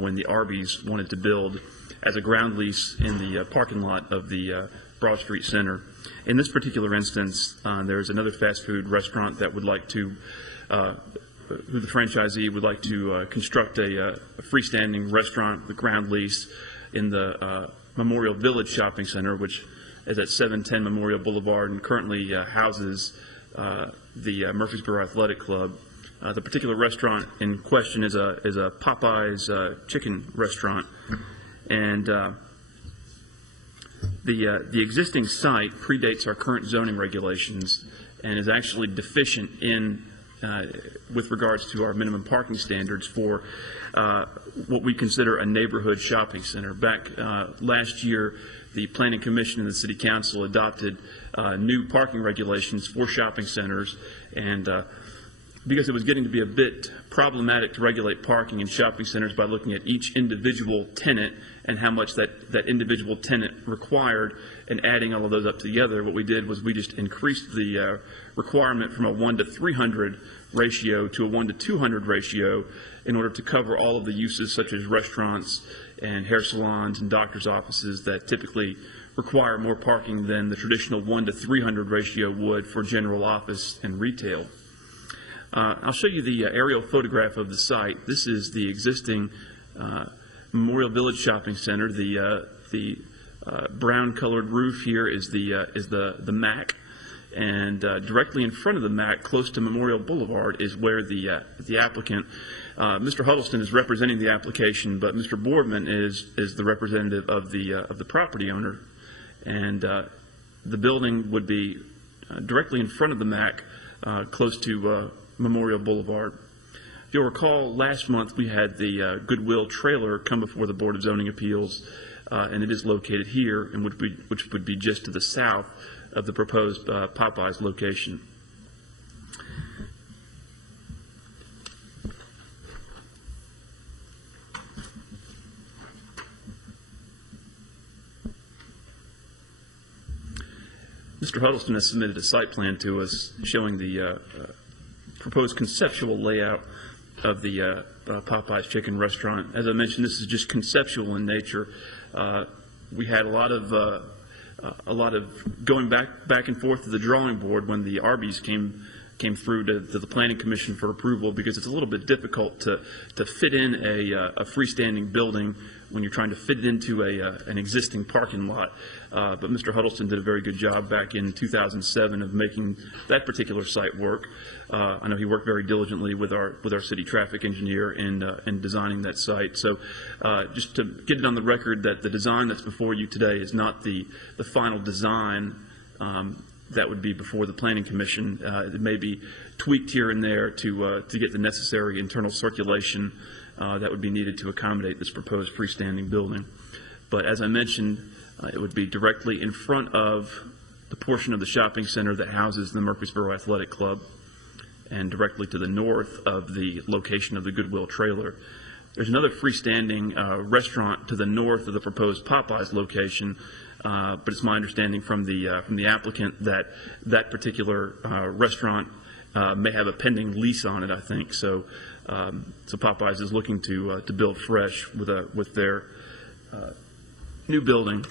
when the Arby's wanted to build as a ground lease in the parking lot of the Broad Street Center. In this particular instance, there's another fast food restaurant that would like to who the franchisee would like to construct a freestanding restaurant with ground lease in the Memorial Village Shopping Center, which is at 710 Memorial Boulevard and currently houses the Murfreesboro Athletic Club. The particular restaurant in question is a Popeyes chicken restaurant, and the existing site predates our current zoning regulations and is actually deficient in with regards to our minimum parking standards for what we consider a neighborhood shopping center. Back last year, the Planning Commission and the City Council adopted new parking regulations for shopping centers, and because it was getting to be a bit problematic to regulate parking in shopping centers by looking at each individual tenant and how much that individual tenant required and adding all of those up together, what we did was we just increased the requirement from a 1 to 300 ratio to a 1 to 200 ratio in order to cover all of the uses such as restaurants and hair salons and doctor's offices that typically require more parking than the traditional 1 to 300 ratio would for general office and retail. I'll show you the aerial photograph of the site. This is the existing Memorial Village Shopping Center. The brown-colored roof here is the MAC, and directly in front of the MAC, close to Memorial Boulevard, is where the applicant, Mr. Huddleston, is representing the application, but Mr. Boardman is the representative of the property owner, and the building would be directly in front of the MAC, close to Memorial Boulevard. If you'll recall, last month we had the Goodwill trailer come before the Board of Zoning Appeals, and it is located here, and which would be just to the south of the proposed Popeyes location. Mr. Huddleston has submitted a site plan to us showing the proposed conceptual layout Popeye's Chicken Restaurant. As I mentioned, this is just conceptual in nature. We had a lot of going back and forth to the drawing board when the Arby's came through to the Planning Commission for approval, because it's a little bit difficult to fit in a freestanding building when you're trying to fit it into an existing parking lot. But Mr. Huddleston did a very good job back in 2007 of making that particular site work. I know he worked very diligently with our city traffic engineer in designing that site. So just to get it on the record that the design that's before you today is not the final design that would be before the Planning Commission. It may be tweaked here and there to get the necessary internal circulation that would be needed to accommodate this proposed freestanding building. But as I mentioned, it would be directly in front of the portion of the shopping center that houses the Murfreesboro Athletic Club, and directly to the north of the location of the Goodwill trailer. There's another freestanding restaurant to the north of the proposed Popeyes location, but it's my understanding from the applicant that that particular restaurant may have a pending lease on it, I think. So Popeyes is looking to build fresh with their new building.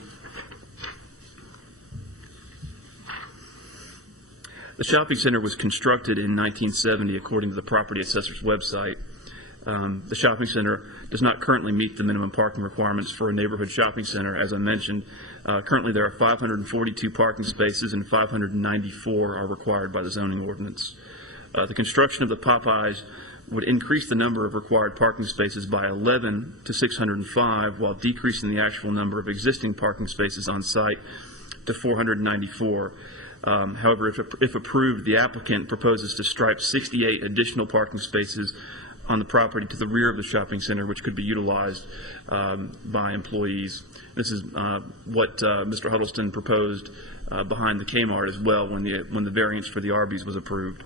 The shopping center was constructed in 1970, according to the property assessor's website. The shopping center does not currently meet the minimum parking requirements for a neighborhood shopping center. As I mentioned, currently there are 542 parking spaces and 594 are required by the zoning ordinance. The construction of the Popeyes would increase the number of required parking spaces by 11 to 605, while decreasing the actual number of existing parking spaces on site to 494. However, if approved, the applicant proposes to stripe 68 additional parking spaces on the property to the rear of the shopping center, which could be utilized by employees. This is what Mr. Huddleston proposed behind the Kmart as well when the variance for the Arby's was approved.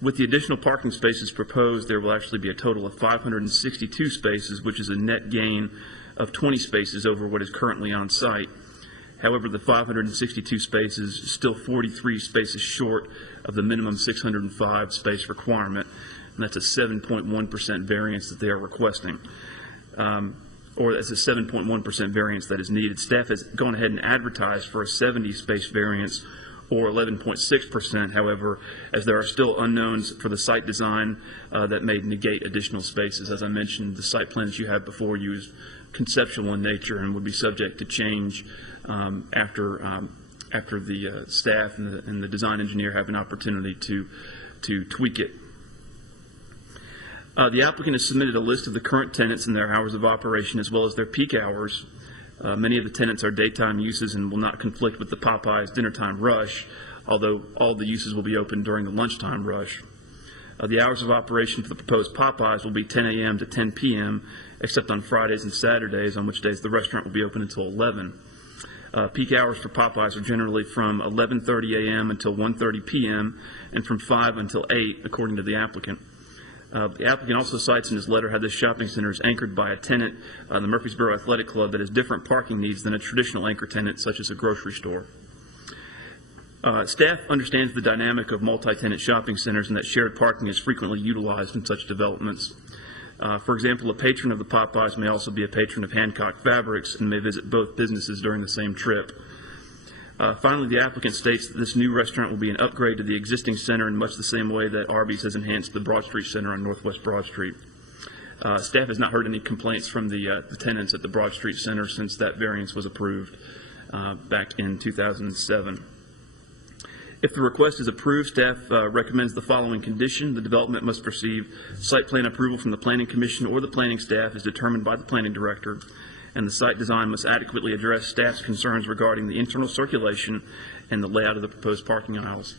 With the additional parking spaces proposed, there will actually be a total of 562 spaces, which is a net gain of 20 spaces over what is currently on site. However, the 562 spaces is still 43 spaces short of the minimum 605 space requirement, and that's a 7.1% variance that they are requesting, or that's a 7.1% variance that is needed. Staff has gone ahead and advertised for a 70 space variance, or 11.6%. However, as there are still unknowns for the site design that may negate additional spaces. As I mentioned, the site plan that you have before you is conceptual in nature and would be subject to change after the staff and the design engineer have an opportunity to tweak it. The applicant has submitted a list of the current tenants and their hours of operation as well as their peak hours. Many of the tenants are daytime uses and will not conflict with the Popeyes dinnertime rush, although all the uses will be open during the lunchtime rush. The hours of operation for the proposed Popeyes will be 10 a.m. to 10 p.m., except on Fridays and Saturdays, on which days the restaurant will be open until 11. Peak hours for Popeyes are generally from 11:30 a.m. until 1:30 p.m. and from 5 until 8, according to the applicant. The applicant also cites in his letter how this shopping center is anchored by a tenant, the Murfreesboro Athletic Club, that has different parking needs than a traditional anchor tenant, such as a grocery store. Staff understands the dynamic of multi-tenant shopping centers and that shared parking is frequently utilized in such developments. For example, a patron of the Popeyes may also be a patron of Hancock Fabrics and may visit both businesses during the same trip. Finally, the applicant states that this new restaurant will be an upgrade to the existing center in much the same way that Arby's has enhanced the Broad Street Center on Northwest Broad Street. Staff has not heard any complaints from the tenants at the Broad Street Center since that variance was approved back in 2007. If the request is approved, staff recommends the following condition. The development must receive site plan approval from the Planning Commission or the planning staff as determined by the planning director, and the site design must adequately address staff's concerns regarding the internal circulation and the layout of the proposed parking aisles.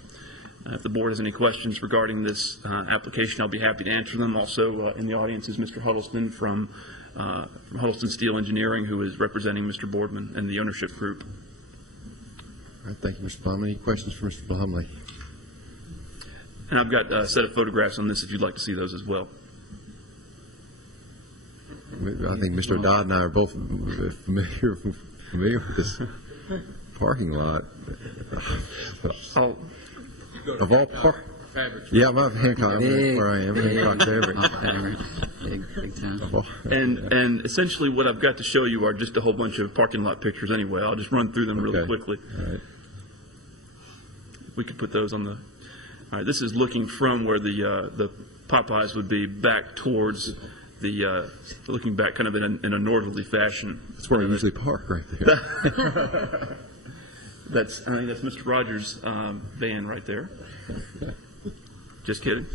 If the board has any questions regarding this application, I'll be happy to answer them. Also in the audience is Mr. Huddleston from Huddleston Steel Engineering, who is representing Mr. Boardman and the ownership group. All right, thank you, Mr. Plumley. Any questions for Mr. Plumley? And I've got a set of photographs on this if you'd like to see those as well. I think Mr. Dodd and I are both familiar with this parking lot. Of all Yeah, I'm up Hancock, where I am, Hancock there. Big time. And essentially what I've got to show you are just a whole bunch of parking lot pictures anyway. I'll just run through them really Okay. quickly. All right. We could put those on the, all right, this is looking from where the Popeyes would be back towards the, looking back kind of in a northerly fashion. That's where I usually park, right there. I think that's Mr. Rogers' van right there. Just kidding.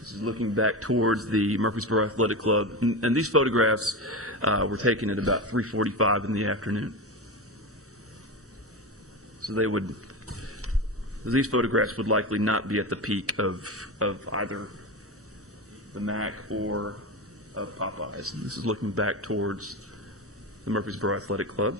This is looking back towards the Murfreesboro Athletic Club. And these photographs were taken at about 3:45 in the afternoon. So these photographs would likely not be at the peak of either the MAC or of Popeyes. And this is looking back towards the Murfreesboro Athletic Club.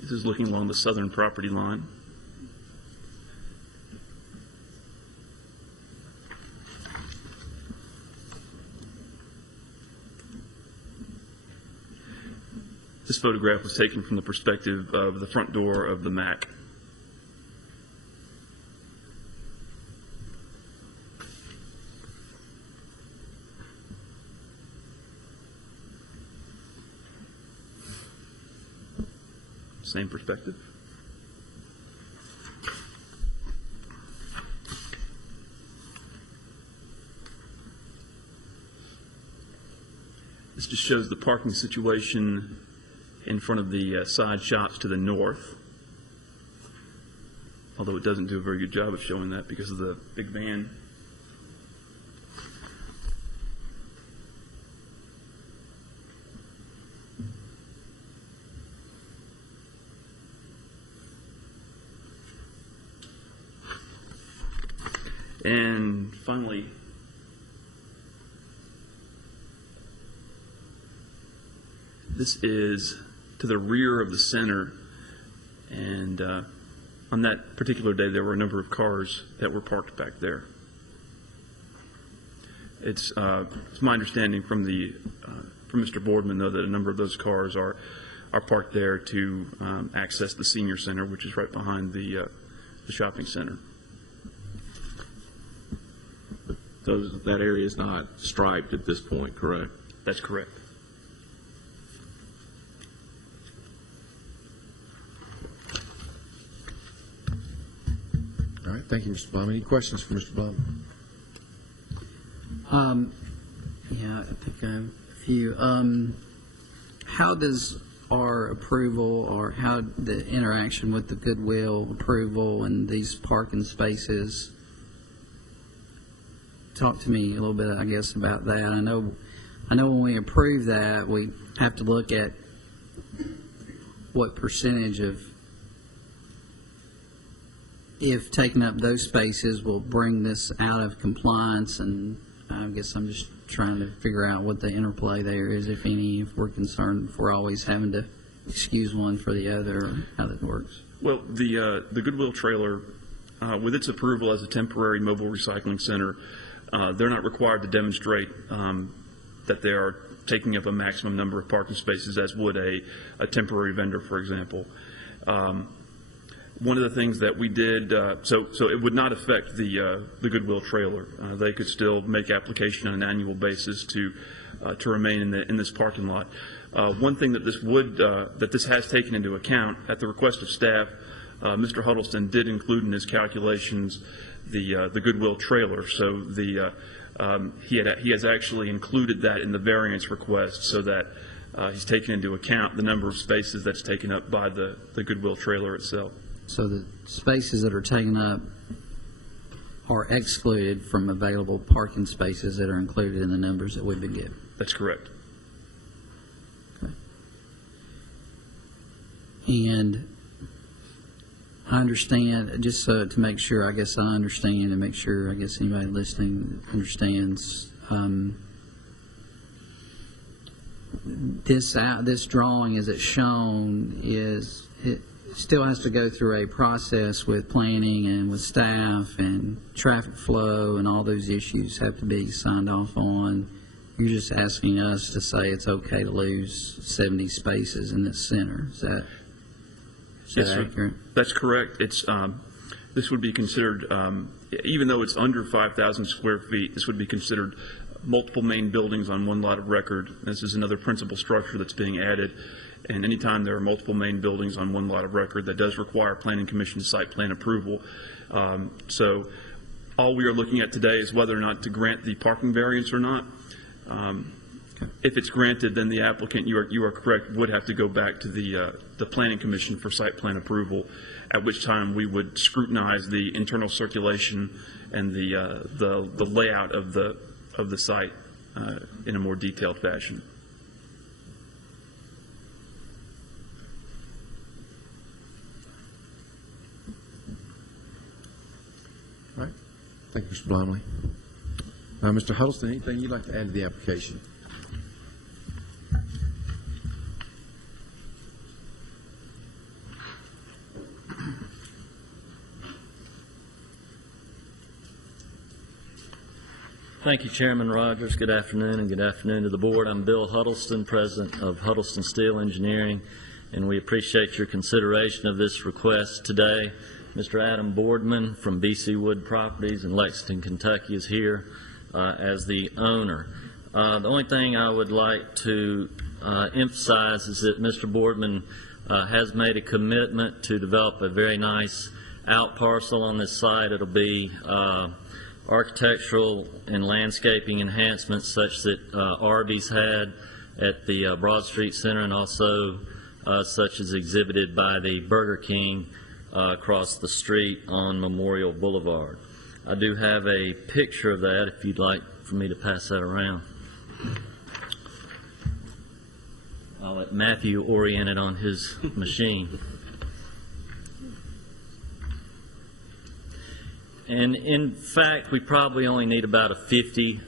This is looking along the southern property line. This photograph was taken from the perspective of the front door of the MAC. Same perspective. This just shows the parking situation in front of the side shops to the north, although it doesn't do a very good job of showing that because of the big van. And finally, this is to the rear of the center, and on that particular day there were a number of cars that were parked back there. It's my understanding from Mr. Boardman, though, that a number of those cars are parked there to access the senior center, which is right behind the shopping center. That area is not striped at this point, correct? That's correct. All right, thank you, Mr. Blum. Any questions for Mr. Blum? Yeah, I think I have a few. How does our approval, or how the interaction with the Goodwill approval and these parking spaces, talk to me a little bit, I guess, about that. I know when we approve that, we have to look at what percentage of, if taking up those spaces will bring this out of compliance, and I guess I'm just trying to figure out what the interplay there is, if any, if we're concerned if we're always having to excuse one for the other, or how that works. Well, the Goodwill trailer, with its approval as a temporary mobile recycling center, they're not required to demonstrate that they are taking up a maximum number of parking spaces as would a temporary vendor, for example. One of the things that we did, so it would not affect the Goodwill trailer. They could still make application on an annual basis to remain in this parking lot. One thing that this has taken into account, at the request of staff, Mr. Huddleston did include in his calculations the Goodwill trailer. So he has actually included that in the variance request, so that he's taken into account the number of spaces that's taken up by the Goodwill trailer itself. So the spaces that are taken up are excluded from available parking spaces that are included in the numbers that we've been given. That's correct. Okay. And I understand, just so to make sure, I guess I understand, and make sure, I guess anybody listening understands, this drawing as it's shown is still has to go through a process with planning and with staff, and traffic flow and all those issues have to be signed off on. You're just asking us to say it's okay to lose 70 spaces in this center. Is that Yes, sir. accurate? That's correct. It's, this would be considered, even though it's under 5,000 square feet, this would be considered multiple main buildings on one lot of record. This is another principal structure that's being added. And anytime there are multiple main buildings on one lot of record, that does require Planning Commission site plan approval. So all we are looking at today is whether or not to grant the parking variance or not. If it's granted, then the applicant, you are correct, would have to go back to the Planning Commission for site plan approval, at which time we would scrutinize the internal circulation and the layout of the site in a more detailed fashion. All right. Thank you, Mr. Blomley. Mr. Huddleston, anything you'd like to add to the application? Thank you, Chairman Rogers. Good afternoon, and good afternoon to the board. I'm Bill Huddleston, President of Huddleston Steel Engineering, and we appreciate your consideration of this request today. Mr. Adam Boardman from BC Wood Properties in Lexington, Kentucky is here as the owner. The only thing I would like to emphasize is that Mr. Boardman has made a commitment to develop a very nice out parcel on this site. It'll be architectural and landscaping enhancements such that Arby's had at the Broad Street Center, and also such as exhibited by the Burger King across the street on Memorial Boulevard. I do have a picture of that if you'd like for me to pass that around. I'll let Matthew orient it on his machine. And in fact, we probably only need about a 50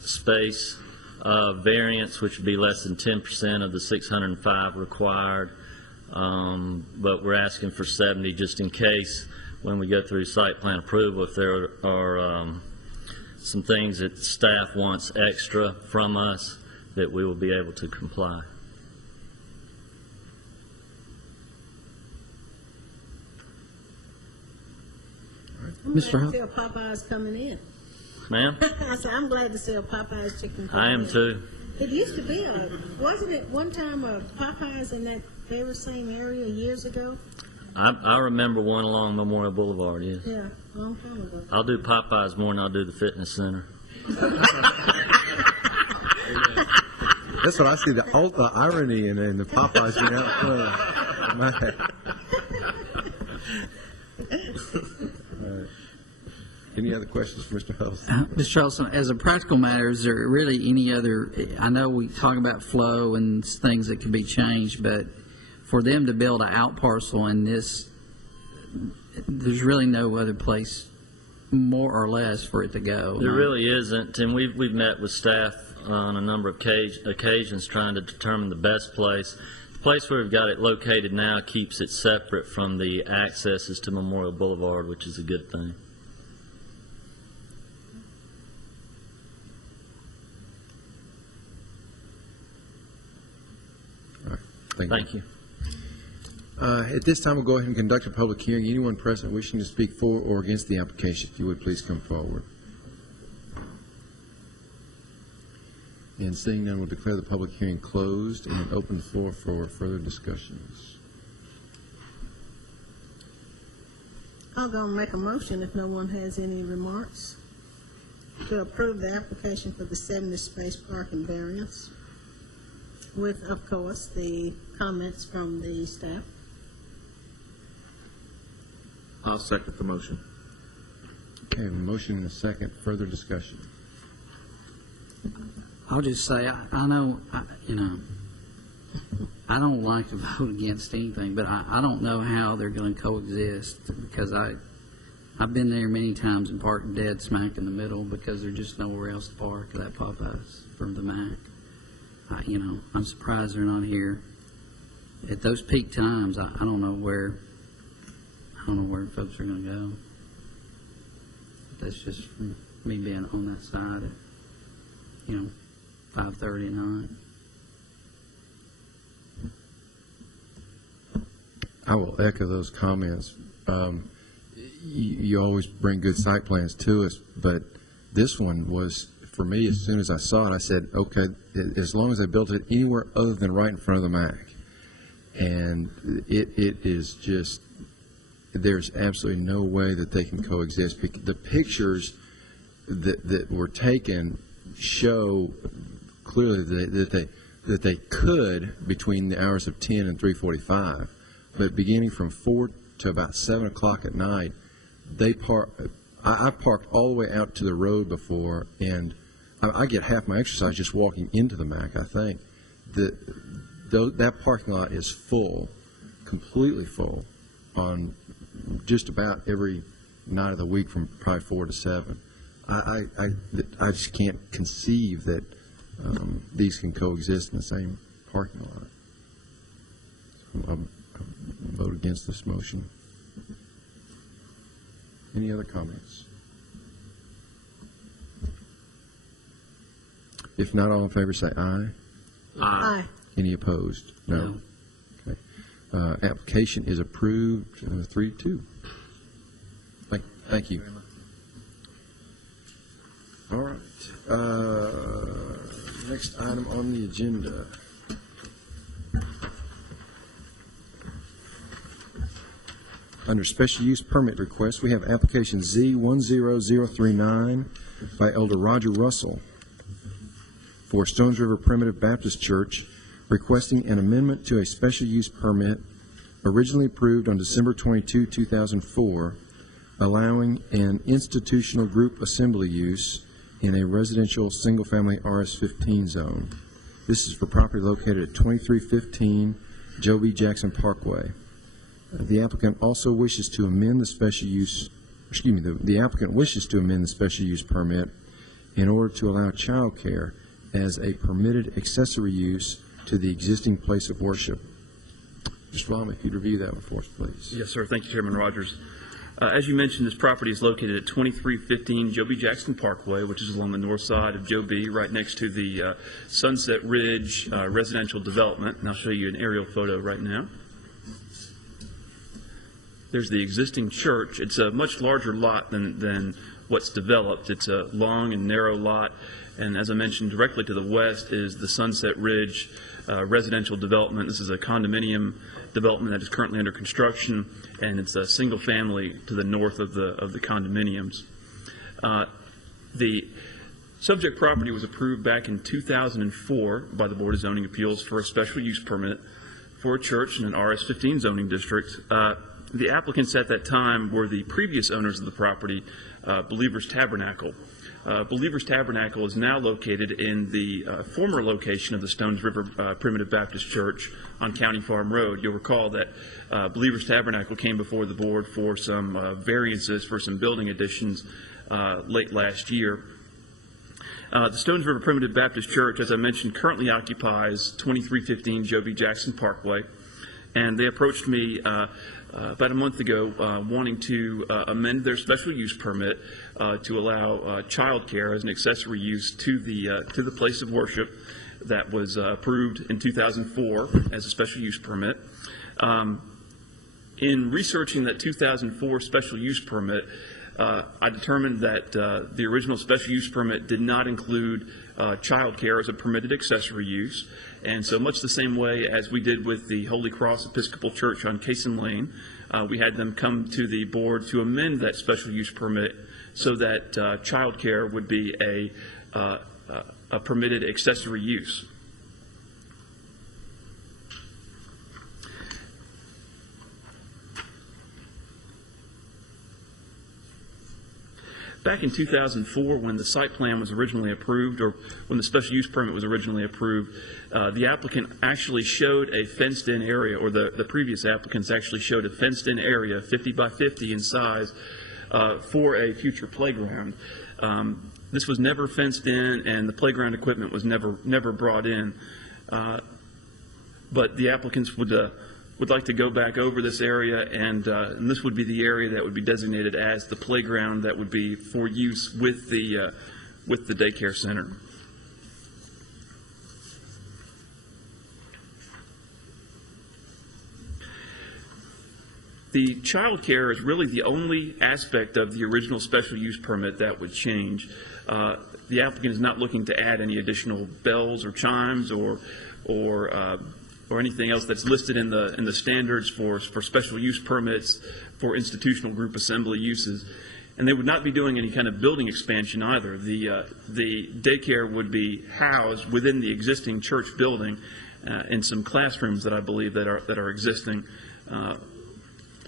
space variance, which would be less than 10% of the 605 required. But we're asking for 70 just in case when we go through site plan approval, if there are some things that staff wants extra from us, that we will be able to comply. Mr. I'm glad to see Popeyes coming in. Ma'am? I said, I'm glad to see Popeyes chicken coming I am in. too. It used to be wasn't it one time Popeyes in that very same area years ago? I remember one along Memorial Boulevard, yes. Yeah, a long time ago. I'll do Popeyes more than I'll do the fitness center. That's what I see, the irony in the Popeyes being out front. Any other questions for Mr. Huddleston? Mr. Charleston, as a practical matter, is there really any other, I know we talk about flow and things that can be changed, but for them to build an out parcel in this, there's really no other place more or less for it to go. There really isn't, and we've met with staff on a number of occasions trying to determine the best place. The place where we've got it located now keeps it separate from the accesses to Memorial Boulevard, which is a good thing. Thank you. At this time, we'll go ahead and conduct a public hearing. Anyone present wishing to speak for or against the application, if you would please come forward. And seeing none, we'll declare the public hearing closed and open the floor for further discussions. I'll go and make a motion if no one has any remarks to approve the application for the 70 space parking variance with, of course, the comments from the staff. I'll second the motion. Okay, a motion and a second. Further discussion. I'll just say, I know, I don't like to vote against anything, but I don't know how they're going to coexist, because I've been there many times and parked dead smack in the middle because there's just nowhere else to park at that Popeyes from the Mac. I'm surprised they're not here. at those peak times, I don't know where folks are going to go. That's just me being on that side at 5:30 at night. I will echo those comments. You always bring good site plans to us, but this one was, for me, as soon as I saw it, I said, okay, as long as they built it anywhere other than right in front of the MAC. And it is just, there's absolutely no way that they can coexist. The pictures that were taken show clearly that they could between the hours of 10 and 3:45, but beginning from 4 to about 7 o'clock at night, I parked all the way out to the road before, and I get half my exercise just walking into the MAC, I think. That parking lot is full, completely full, on just about every night of the week from probably 4 to 7. I just can't conceive that these can coexist in the same parking lot. So I'll vote against this motion. Any other comments? If not, all in favor say aye. Aye. Any opposed? No. Okay. Application is approved 3-2. Thank you. All right. Next item on the agenda. Under special use permit request, we have application Z10039 by Elder Roger Russell for Stones River Primitive Baptist Church, requesting an amendment to a special use permit originally approved on December 22, 2004, allowing an institutional group assembly use in a residential single-family RS-15 zone. This is for property located at 2315 Joe B. Jackson Parkway. The applicant also wishes to amend the special use, the applicant wishes to amend the special use permit in order to allow child care as a permitted accessory use to the existing place of worship. Mr. Lama, if you'd review that one for us, please. Yes, sir. Thank you, Chairman Rogers. As you mentioned, this property is located at 2315 Joe B. Jackson Parkway, which is along the north side of Joe B., right next to the Sunset Ridge residential development. And I'll show you an aerial photo right now. There's the existing church. It's a much larger lot than what's developed. It's a long and narrow lot. And as I mentioned, directly to the west is the Sunset Ridge residential development. This is a condominium development that is currently under construction, and it's a single family to the north of the condominiums. The subject property was approved back in 2004 by the Board of Zoning Appeals for a special use permit for a church in an RS-15 zoning district. The applicants at that time were the previous owners of the property, Believers Tabernacle. Believers Tabernacle is now located in the former location of the Stones River Primitive Baptist Church on County Farm Road. You'll recall that Believers Tabernacle came before the board for some variances for some building additions late last year. The Stones River Primitive Baptist Church, as I mentioned, currently occupies 2315 Joe B. Jackson Parkway, and they approached me about a month ago wanting to amend their special use permit to allow child care as an accessory use to the place of worship that was approved in 2004 as a special use permit. In researching that 2004 special use permit, I determined that the original special use permit did not include child care as a permitted accessory use. And so much the same way as we did with the Holy Cross Episcopal Church on Cason Lane, we had them come to the board to amend that special use permit so that child care would be a permitted accessory use. Back in 2004, when the site plan was originally approved, or when the special use permit was originally approved, the applicant actually showed a fenced-in area, or the previous applicants actually showed a fenced-in area, 50 by 50 in size, for a future playground. This was never fenced in, and the playground equipment was never brought in. but the applicants would like to go back over this area, and this would be the area that would be designated as the playground that would be for use with the daycare center. The child care is really the only aspect of the original special use permit that would change. The applicant is not looking to add any additional bells or chimes or anything else that's listed in the standards for special use permits for institutional group assembly uses. And they would not be doing any kind of building expansion either. The daycare would be housed within the existing church building in some classrooms that I believe that are existing.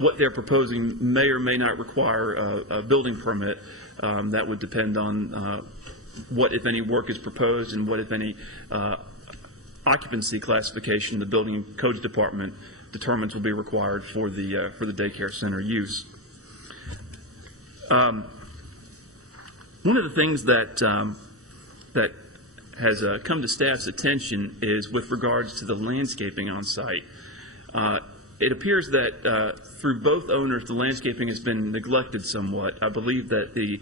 What they're proposing may or may not require a building permit. That would depend on what, if any, work is proposed and what, if any, occupancy classification the Building and Codes Department determines will be required for the daycare center use. One of the things that has come to staff's attention is with regards to the landscaping on site. It appears that through both owners, the landscaping has been neglected somewhat. I believe that the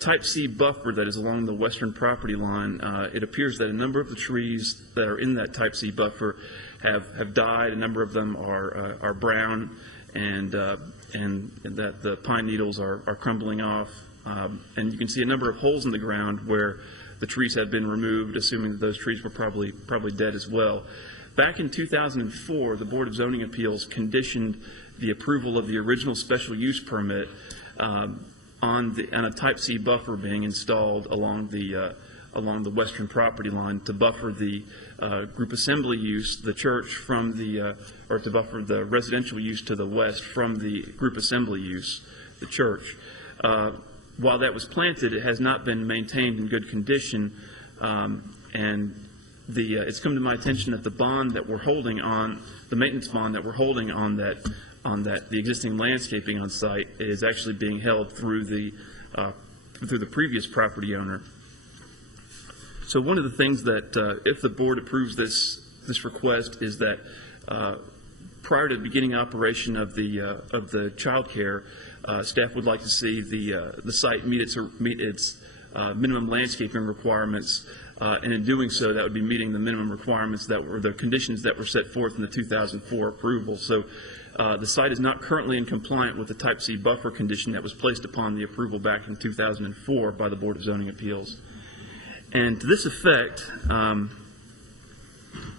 Type C buffer that is along the western property line, it appears that a number of the trees that are in that Type C buffer have died. A number of them are brown, and that the pine needles are crumbling off. And you can see a number of holes in the ground where the trees have been removed, assuming that those trees were probably dead as well. Back in 2004, the Board of Zoning Appeals conditioned the approval of the original special use permit on a Type C buffer being installed along the western property line to buffer the group assembly use, the church, from or to buffer the residential use to the west from the group assembly use, the church. While that was planted, it has not been maintained in good condition, and it's come to my attention that the bond that we're holding on, the maintenance bond that we're holding on the existing landscaping on site is actually being held through the previous property owner. So one of the things that, if the board approves this request, is that prior to beginning operation of the child care, staff would like to see the site meet its minimum landscaping requirements. And in doing so, that would be meeting the minimum requirements that were the conditions that were set forth in the 2004 approval. So the site is not currently in compliance with the Type C buffer condition that was placed upon the approval back in 2004 by the Board of Zoning Appeals. And to this effect,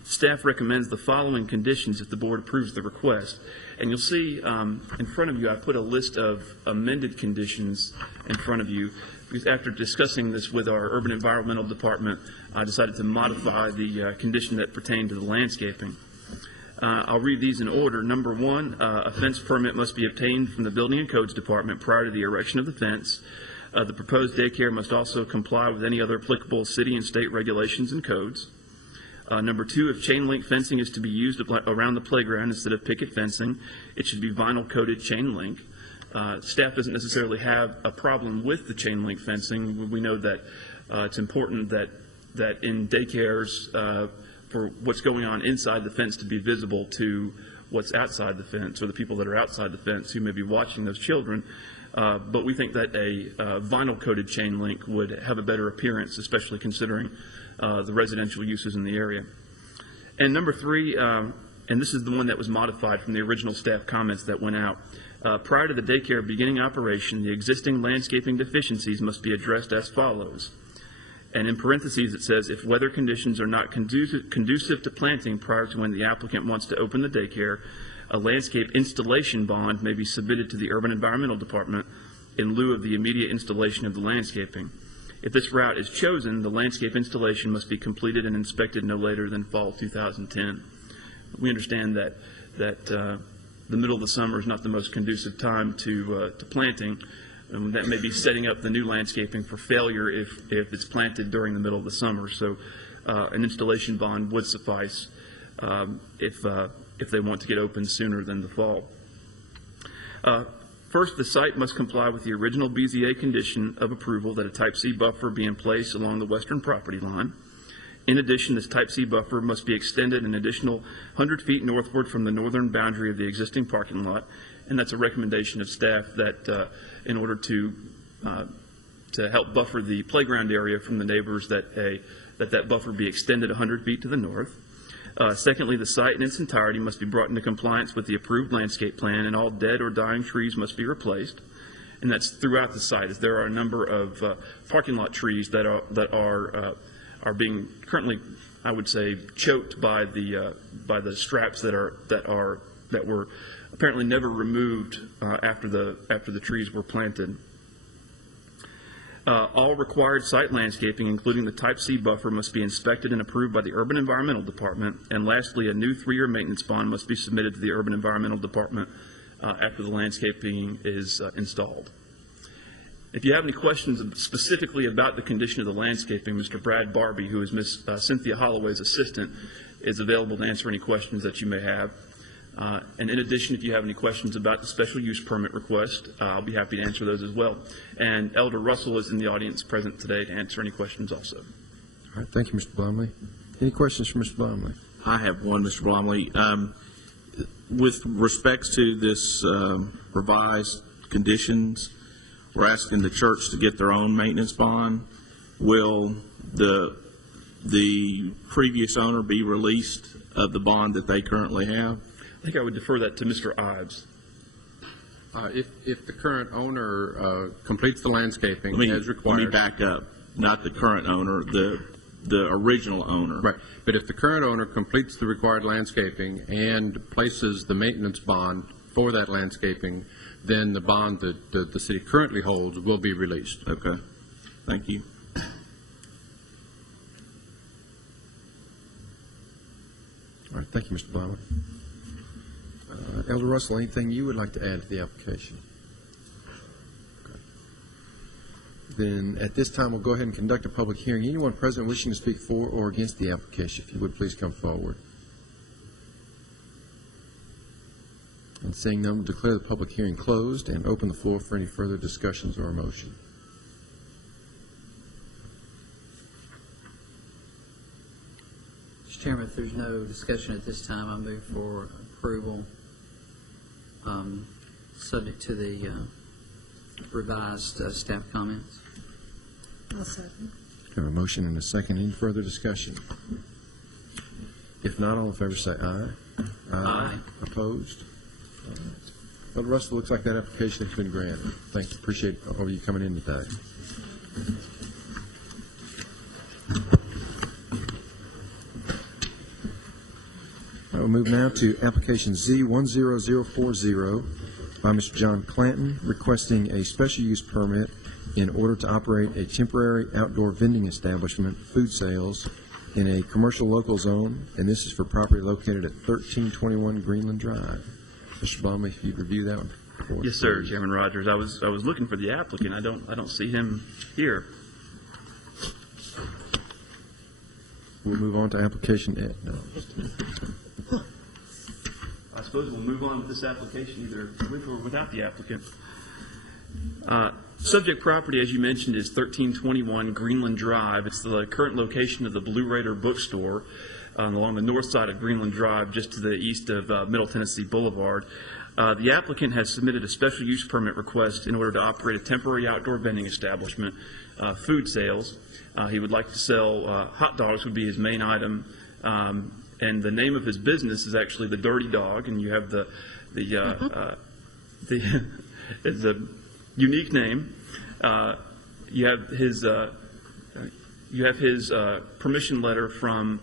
staff recommends the following conditions if the board approves the request. And you'll see in front of you, I put a list of amended conditions in front of you. Because after discussing this with our Urban Environmental Department, I decided to modify the condition that pertained to the landscaping. I'll read these in order. Number one, a fence permit must be obtained from the Building and Codes Department prior to the erection of the fence. The proposed daycare must also comply with any other applicable city and state regulations and codes. Number two, if chain link fencing is to be used around the playground instead of picket fencing, it should be vinyl coated chain link. Staff doesn't necessarily have a problem with the chain link fencing. We know that it's important that in daycares for what's going on inside the fence to be visible to what's outside the fence or the people that are outside the fence who may be watching those children. But we think that a vinyl coated chain link would have a better appearance, especially considering the residential uses in the area. And number three, and this is the one that was modified from the original staff comments that went out. Prior to the daycare beginning operation, the existing landscaping deficiencies must be addressed as follows. And in parentheses, it says, if weather conditions are not conducive to planting prior to when the applicant wants to open the daycare, a landscape installation bond may be submitted to the Urban Environmental Department in lieu of the immediate installation of the landscaping. If this route is chosen, the landscape installation must be completed and inspected no later than fall 2010. We understand that the middle of the summer is not the most conducive time to planting. That may be setting up the new landscaping for failure if it's planted during the middle of the summer. So an installation bond would suffice if they want to get open sooner than the fall. First, the site must comply with the original BZA condition of approval that a Type C buffer be in place along the western property line. In addition, this type C buffer must be extended an additional 100 feet northward from the northern boundary of the existing parking lot, and that's a recommendation of staff that in order to help buffer the playground area from the neighbors, that buffer be extended 100 feet to the north. Secondly, the site in its entirety must be brought into compliance with the approved landscape plan, and all dead or dying trees must be replaced. And that's throughout the site, as there are a number of parking lot trees that are being currently, I would say, choked by the straps that were apparently never removed after the trees were planted. All required site landscaping, including the Type C buffer, must be inspected and approved by the Urban Environmental Department. And lastly, a new 3-year maintenance bond must be submitted to the Urban Environmental Department after the landscaping is installed. If you have any questions specifically about the condition of the landscaping, Mr. Brad Barbie, who is Ms. Cynthia Holloway's assistant, is available to answer any questions that you may have. And in addition, if you have any questions about the special use permit request, I'll be happy to answer those as well. And Elder Russell is in the audience present today to answer any questions also. All right, thank you, Mr. Blomley. Any questions for Mr. Blomley? I have one, Mr. Blomley. With respects to this revised conditions, we're asking the church to get their own maintenance bond. Will the previous owner be released of the bond that they currently have? I think I would defer that to Mr. Ives. If the current owner completes the landscaping as required. Let me back up. Not the current owner, the original owner. Right. But if the current owner completes the required landscaping and places the maintenance bond for that landscaping, then the bond that the city currently holds will be released. Okay. Thank you. All right, thank you, Mr. Blomley. Elder Russell, anything you would like to add to the application? Okay. Then at this time, we'll go ahead and conduct a public hearing. Anyone present wishing to speak for or against the application, if you would please come forward. And seeing none, we'll declare the public hearing closed and open the floor for any further discussions or a motion. Mr. Chairman, if there's no discussion at this time, I move for approval, subject to the revised staff comments. I'll second. We have a motion and a second. Any further discussion? If not, all in favor say aye. Aye. Opposed? Elder Russell, looks like that application has been granted. Thanks. Appreciate all of you coming in today. I will move now to application Z10040 by Mr. John Clanton, requesting a special use permit in order to operate a temporary outdoor vending establishment, food sales, in a commercial local zone, and this is for property located at 1321 Greenland Drive. Mr. Blomley, if you'd review that one. Yes, sir, Chairman Rogers. I was looking for the applicant. I don't see him here. We'll move on to application A. No. I suppose we'll move on with this application either with or without the applicant. Subject property, as you mentioned, is 1321 Greenland Drive. It's the current location of the Blue Raider bookstore along the north side of Greenland Drive, just to the east of Middle Tennessee Boulevard. The applicant has submitted a special use permit request in order to operate a temporary outdoor vending establishment, food sales. He would like to sell hot dogs would be his main item, and the name of his business is actually the Dirty Dog, and you have it's a unique name. You have his permission letter from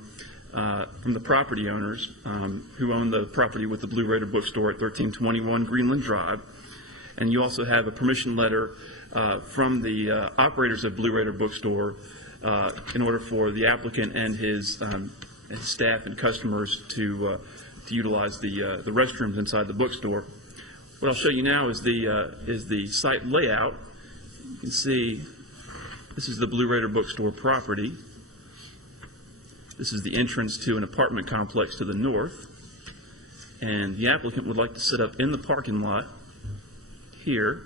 the property owners who own the property with the Blue Raider bookstore at 1321 Greenland Drive, and you also have a permission letter from the operators of Blue Raider bookstore in order for the applicant and his staff and customers to utilize the restrooms inside the bookstore. What I'll show you now is the site layout. You can see this is the Blue Raider bookstore property. This is the entrance to an apartment complex to the north. And the applicant would like to set up in the parking lot here.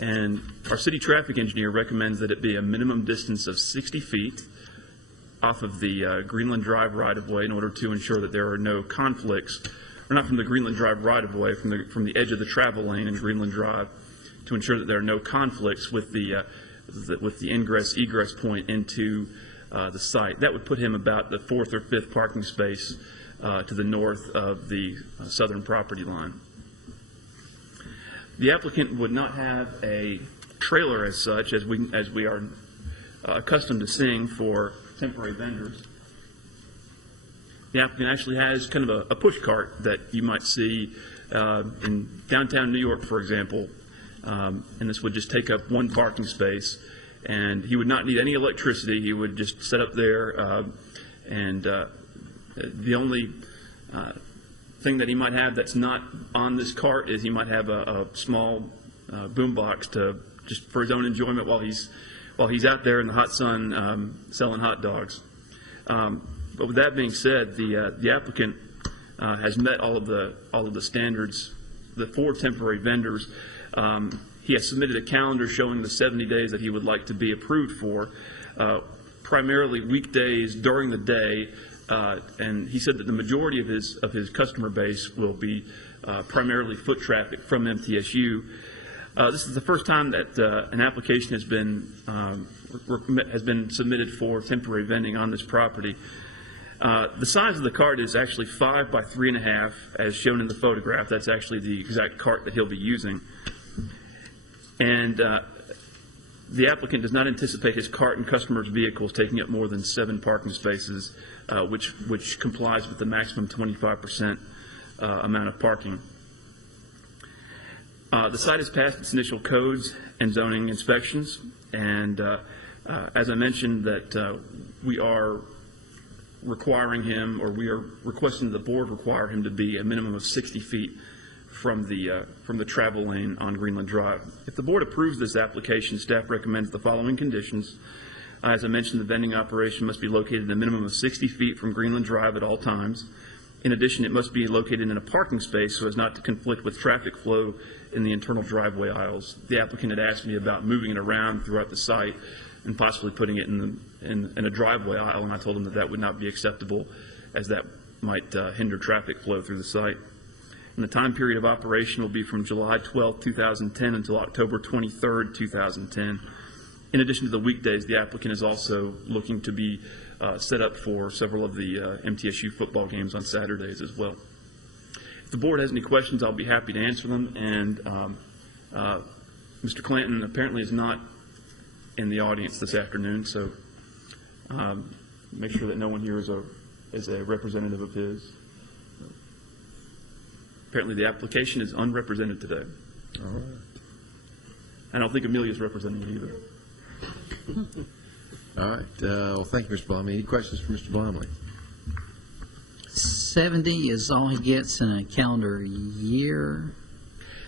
And our city traffic engineer recommends that it be a minimum distance of 60 feet off of the Greenland Drive right-of-way in order to ensure that there are no conflicts, or not from the Greenland Drive right-of-way, from the edge of the travel lane in Greenland Drive, to ensure that there are no conflicts with the ingress-egress point into the site. That would put him about the 4th or 5th parking space to the north of the southern property line. The applicant would not have a trailer as such, as we are accustomed to seeing for temporary vendors. The applicant actually has kind of a push cart that you might see in downtown New York, for example, and this would just take up one parking space, and he would not need any electricity. He would just set up there, and the only thing that he might have that's not on this cart is he might have a small boombox to just for his own enjoyment while he's out there in the hot sun selling hot dogs. But with that being said, the applicant has met all of the standards. The 4 temporary vendors. He has submitted a calendar showing the 70 days that he would like to be approved for, primarily weekdays during the day. And he said that the majority of his customer base will be primarily foot traffic from MTSU. This is the first time that an application has been submitted for temporary vending on this property. The size of the cart is actually 5 by 3.5, as shown in the photograph. That's actually the exact cart that he'll be using. And the applicant does not anticipate his cart and customers' vehicles taking up more than 7 parking spaces, which complies with the maximum 25% amount of parking. The site has passed its initial codes and zoning inspections, and as I mentioned, that we are requiring him, or we are requesting the board require him to be a minimum of 60 feet from the travel lane on Greenland Drive. If the board approves this application, staff recommends the following conditions. As I mentioned, the vending operation must be located a minimum of 60 feet from Greenland Drive at all times. In addition, it must be located in a parking space so as not to conflict with traffic flow in the internal driveway aisles. The applicant had asked me about moving it around throughout the site and possibly putting it in a driveway aisle, and I told him that that would not be acceptable, as that might hinder traffic flow through the site. And the time period of operation will be from July 12, 2010 until October 23, 2010. In addition to the weekdays, the applicant is also looking to be set up for several of the MTSU football games on Saturdays as well. If the board has any questions, I'll be happy to answer them. And Mr. Clanton apparently is not in the audience this afternoon, so make sure that no one here is a representative of his. Apparently the application is unrepresented today. All right. I don't think Amelia's representing it either. All right. Well, thank you, Mr. Blomley. Any questions for Mr. Blomley? 70 is all he gets in a calendar year?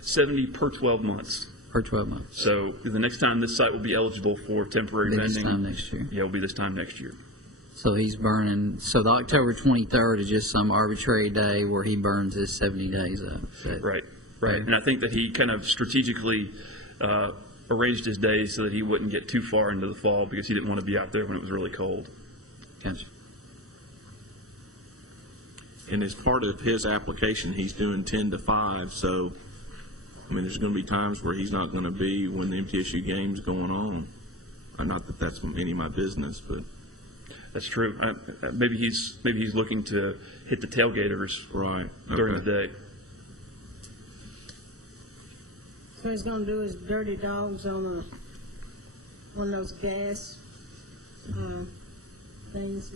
70 per 12 months. Per 12 months. So the next time this site will be eligible for temporary vending. This time next year. Yeah, it'll be this time next year. So he's burning, so the October 23rd is just some arbitrary day where he burns his 70 days up. Right. And I think that he kind of strategically arranged his days so that he wouldn't get too far into the fall because he didn't want to be out there when it was really cold. Gotcha. And as part of his application, he's doing 10 to 5, so, I mean, there's going to be times where he's not going to be when the MTSU game's going on. Not that that's any of my business, but... That's true. Maybe he's looking to hit the tailgaters during the day. So he's going to do his dirty dogs on one of those gas things,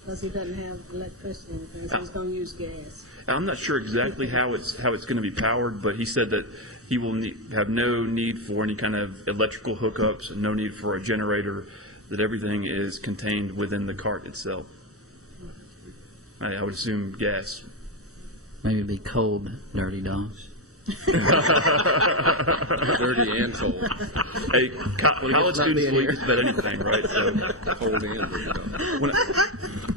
because he doesn't have electricity, so he's going to use gas. I'm not sure exactly how it's going to be powered, but he said that he will have no need for any kind of electrical hookups and no need for a generator, that everything is contained within the cart itself. I would assume gas. Maybe it'd be cold, dirty dogs. Dirty and cold. Hey, college students will eat just about anything, right? So, Cold and dirty.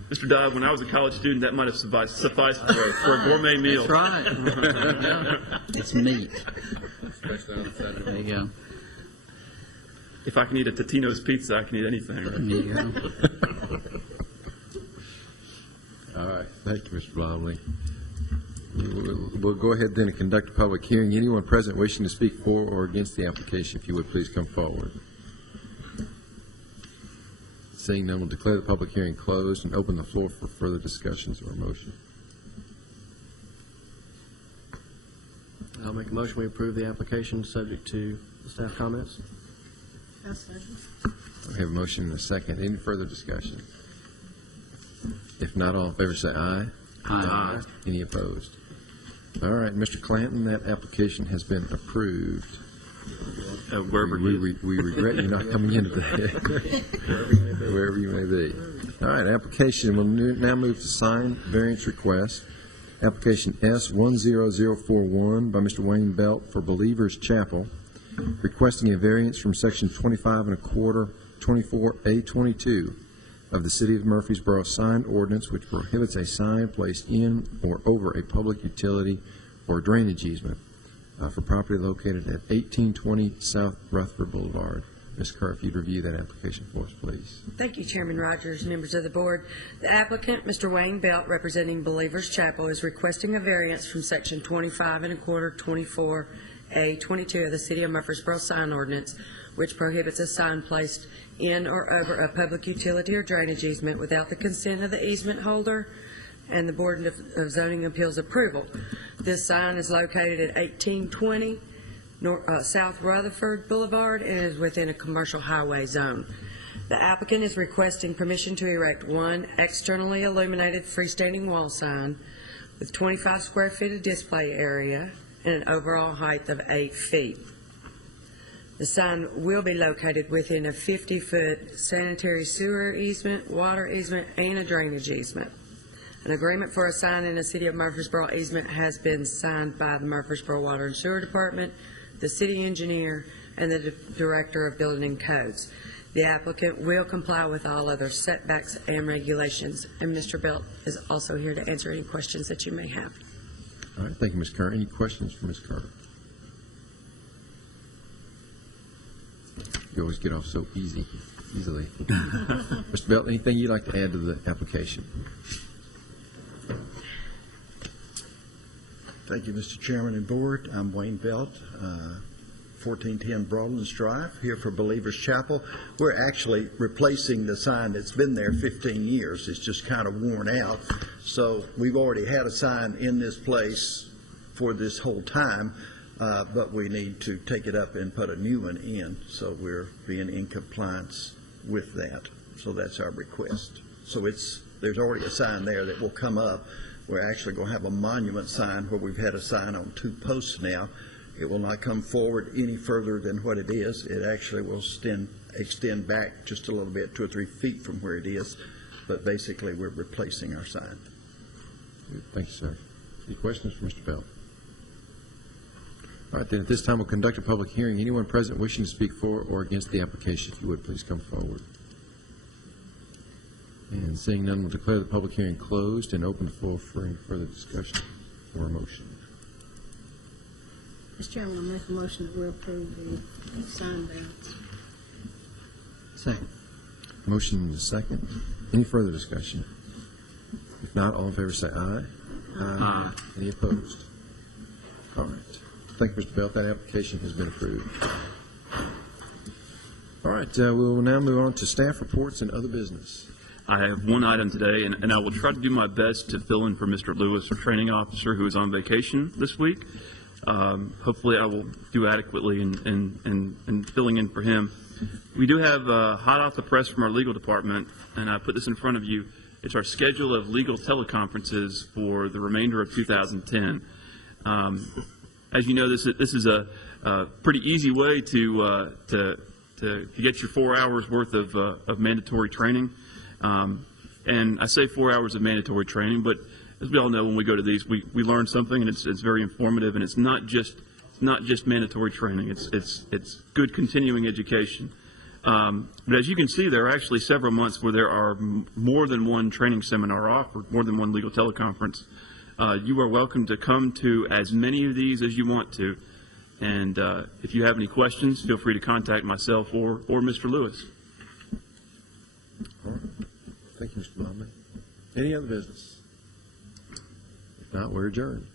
Mr. Dodd, when I was a college student, that might have sufficed for a gourmet meal. That's right. It's meat. Especially on Saturday. There you go. If I can eat a Totino's pizza, I can eat anything. There you go. All right, thank you, Mr. Blomley. We'll go ahead then and conduct a public hearing. Anyone present wishing to speak for or against the application, if you would please come forward. Seeing none, we'll declare the public hearing closed and open the floor for further discussions or motion. I'll make a motion, we approve the application subject to the staff comments. I'll second. We have a motion and a second. Any further discussion? If not, all in favor say aye. Aye. Any opposed? All right, Mr. Clanton, that application has been approved. Wherever he is. We regret you not coming in today. Wherever you may be. All right, application, we'll now move to sign variance request. Application S10041 by Mr. Wayne Belt for Believers Chapel, requesting a variance from section 25 1/4, 24A22 of the City of Murfreesboro sign ordinance, which prohibits a sign placed in or over a public utility or drainage easement for property located at 1820 South Rutherford Boulevard. Ms. Kerr, if you'd review that application for us, please. Thank you, Chairman Rogers, members of the board. The applicant, Mr. Wayne Belt, representing Believers Chapel, is requesting a variance from section 25 1/4, 24A22 of the City of Murfreesboro sign ordinance, which prohibits a sign placed in or over a public utility or drainage easement without the consent of the easement holder and the Board of Zoning Appeals approval. This sign is located at 1820 South Rutherford Boulevard and is within a commercial highway zone. The applicant is requesting permission to erect one externally illuminated freestanding wall sign with 25 square feet of display area and an overall height of 8 feet. The sign will be located within a 50-foot sanitary sewer easement, water easement, and a drainage easement. An agreement for a sign in the City of Murfreesboro easement has been signed by the Murfreesboro Water and Sewer Department, the city engineer, and the Director of Building and Codes. The applicant will comply with all other setbacks and regulations, and Mr. Belt is also here to answer any questions that you may have. All right, thank you, Ms. Kerr. Any questions for Ms. Kerr? You always get off so easily. Mr. Belt, anything you'd like to add to the application? Thank you, Mr. Chairman and Board. I'm Wayne Belt, 1410 Broadlands Drive, here for Believers Chapel. We're actually replacing the sign that's been there 15 years. It's just kind of worn out. So we've already had a sign in this place for this whole time, but we need to take it up and put a new one in. So we're being in compliance with that. So that's our request. So there's already a sign there that will come up. We're actually going to have a monument sign where we've had a sign on 2 posts now. It will not come forward any further than what it is. It actually will extend back just a little bit, 2 or 3 feet from where it is. But basically, we're replacing our sign. Thank you, sir. Any questions for Mr. Bell? All right, then at this time we'll conduct a public hearing. Anyone present wishing to speak for or against the application, if you would, please come forward. And seeing none, we'll declare the public hearing closed and open the floor for any further discussion or a motion. Mr. Chairman, I make a motion that we approve the sign balance. Second. Motion and a second. Any further discussion? If not, all in favor say aye. Aye. Any opposed? All right. Thank you, Mr. Belt. That application has been approved. All right. We will now move on to staff reports and other business. I have one item today, and I will try to do my best to fill in for Mr. Lewis, our training officer, who is on vacation this week. Hopefully I will do adequately in filling in for him. We do have hot off the press from our legal department, and I put this in front of you. It's our schedule of legal teleconferences for the remainder of 2010. As you know, this is a pretty easy way to get your 4 hours worth of mandatory training. And I say 4 hours of mandatory training, but as we all know, when we go to these, we learn something, and it's very informative, and it's not just mandatory training. It's good continuing education. But as you can see, there are actually several months where there are more than one training seminar offered, more than one legal teleconference. You are welcome to come to as many of these as you want to. And if you have any questions, feel free to contact myself or Mr. Lewis. All right. Thank you, Mr. Bowman. Any other business? Not, we're adjourned.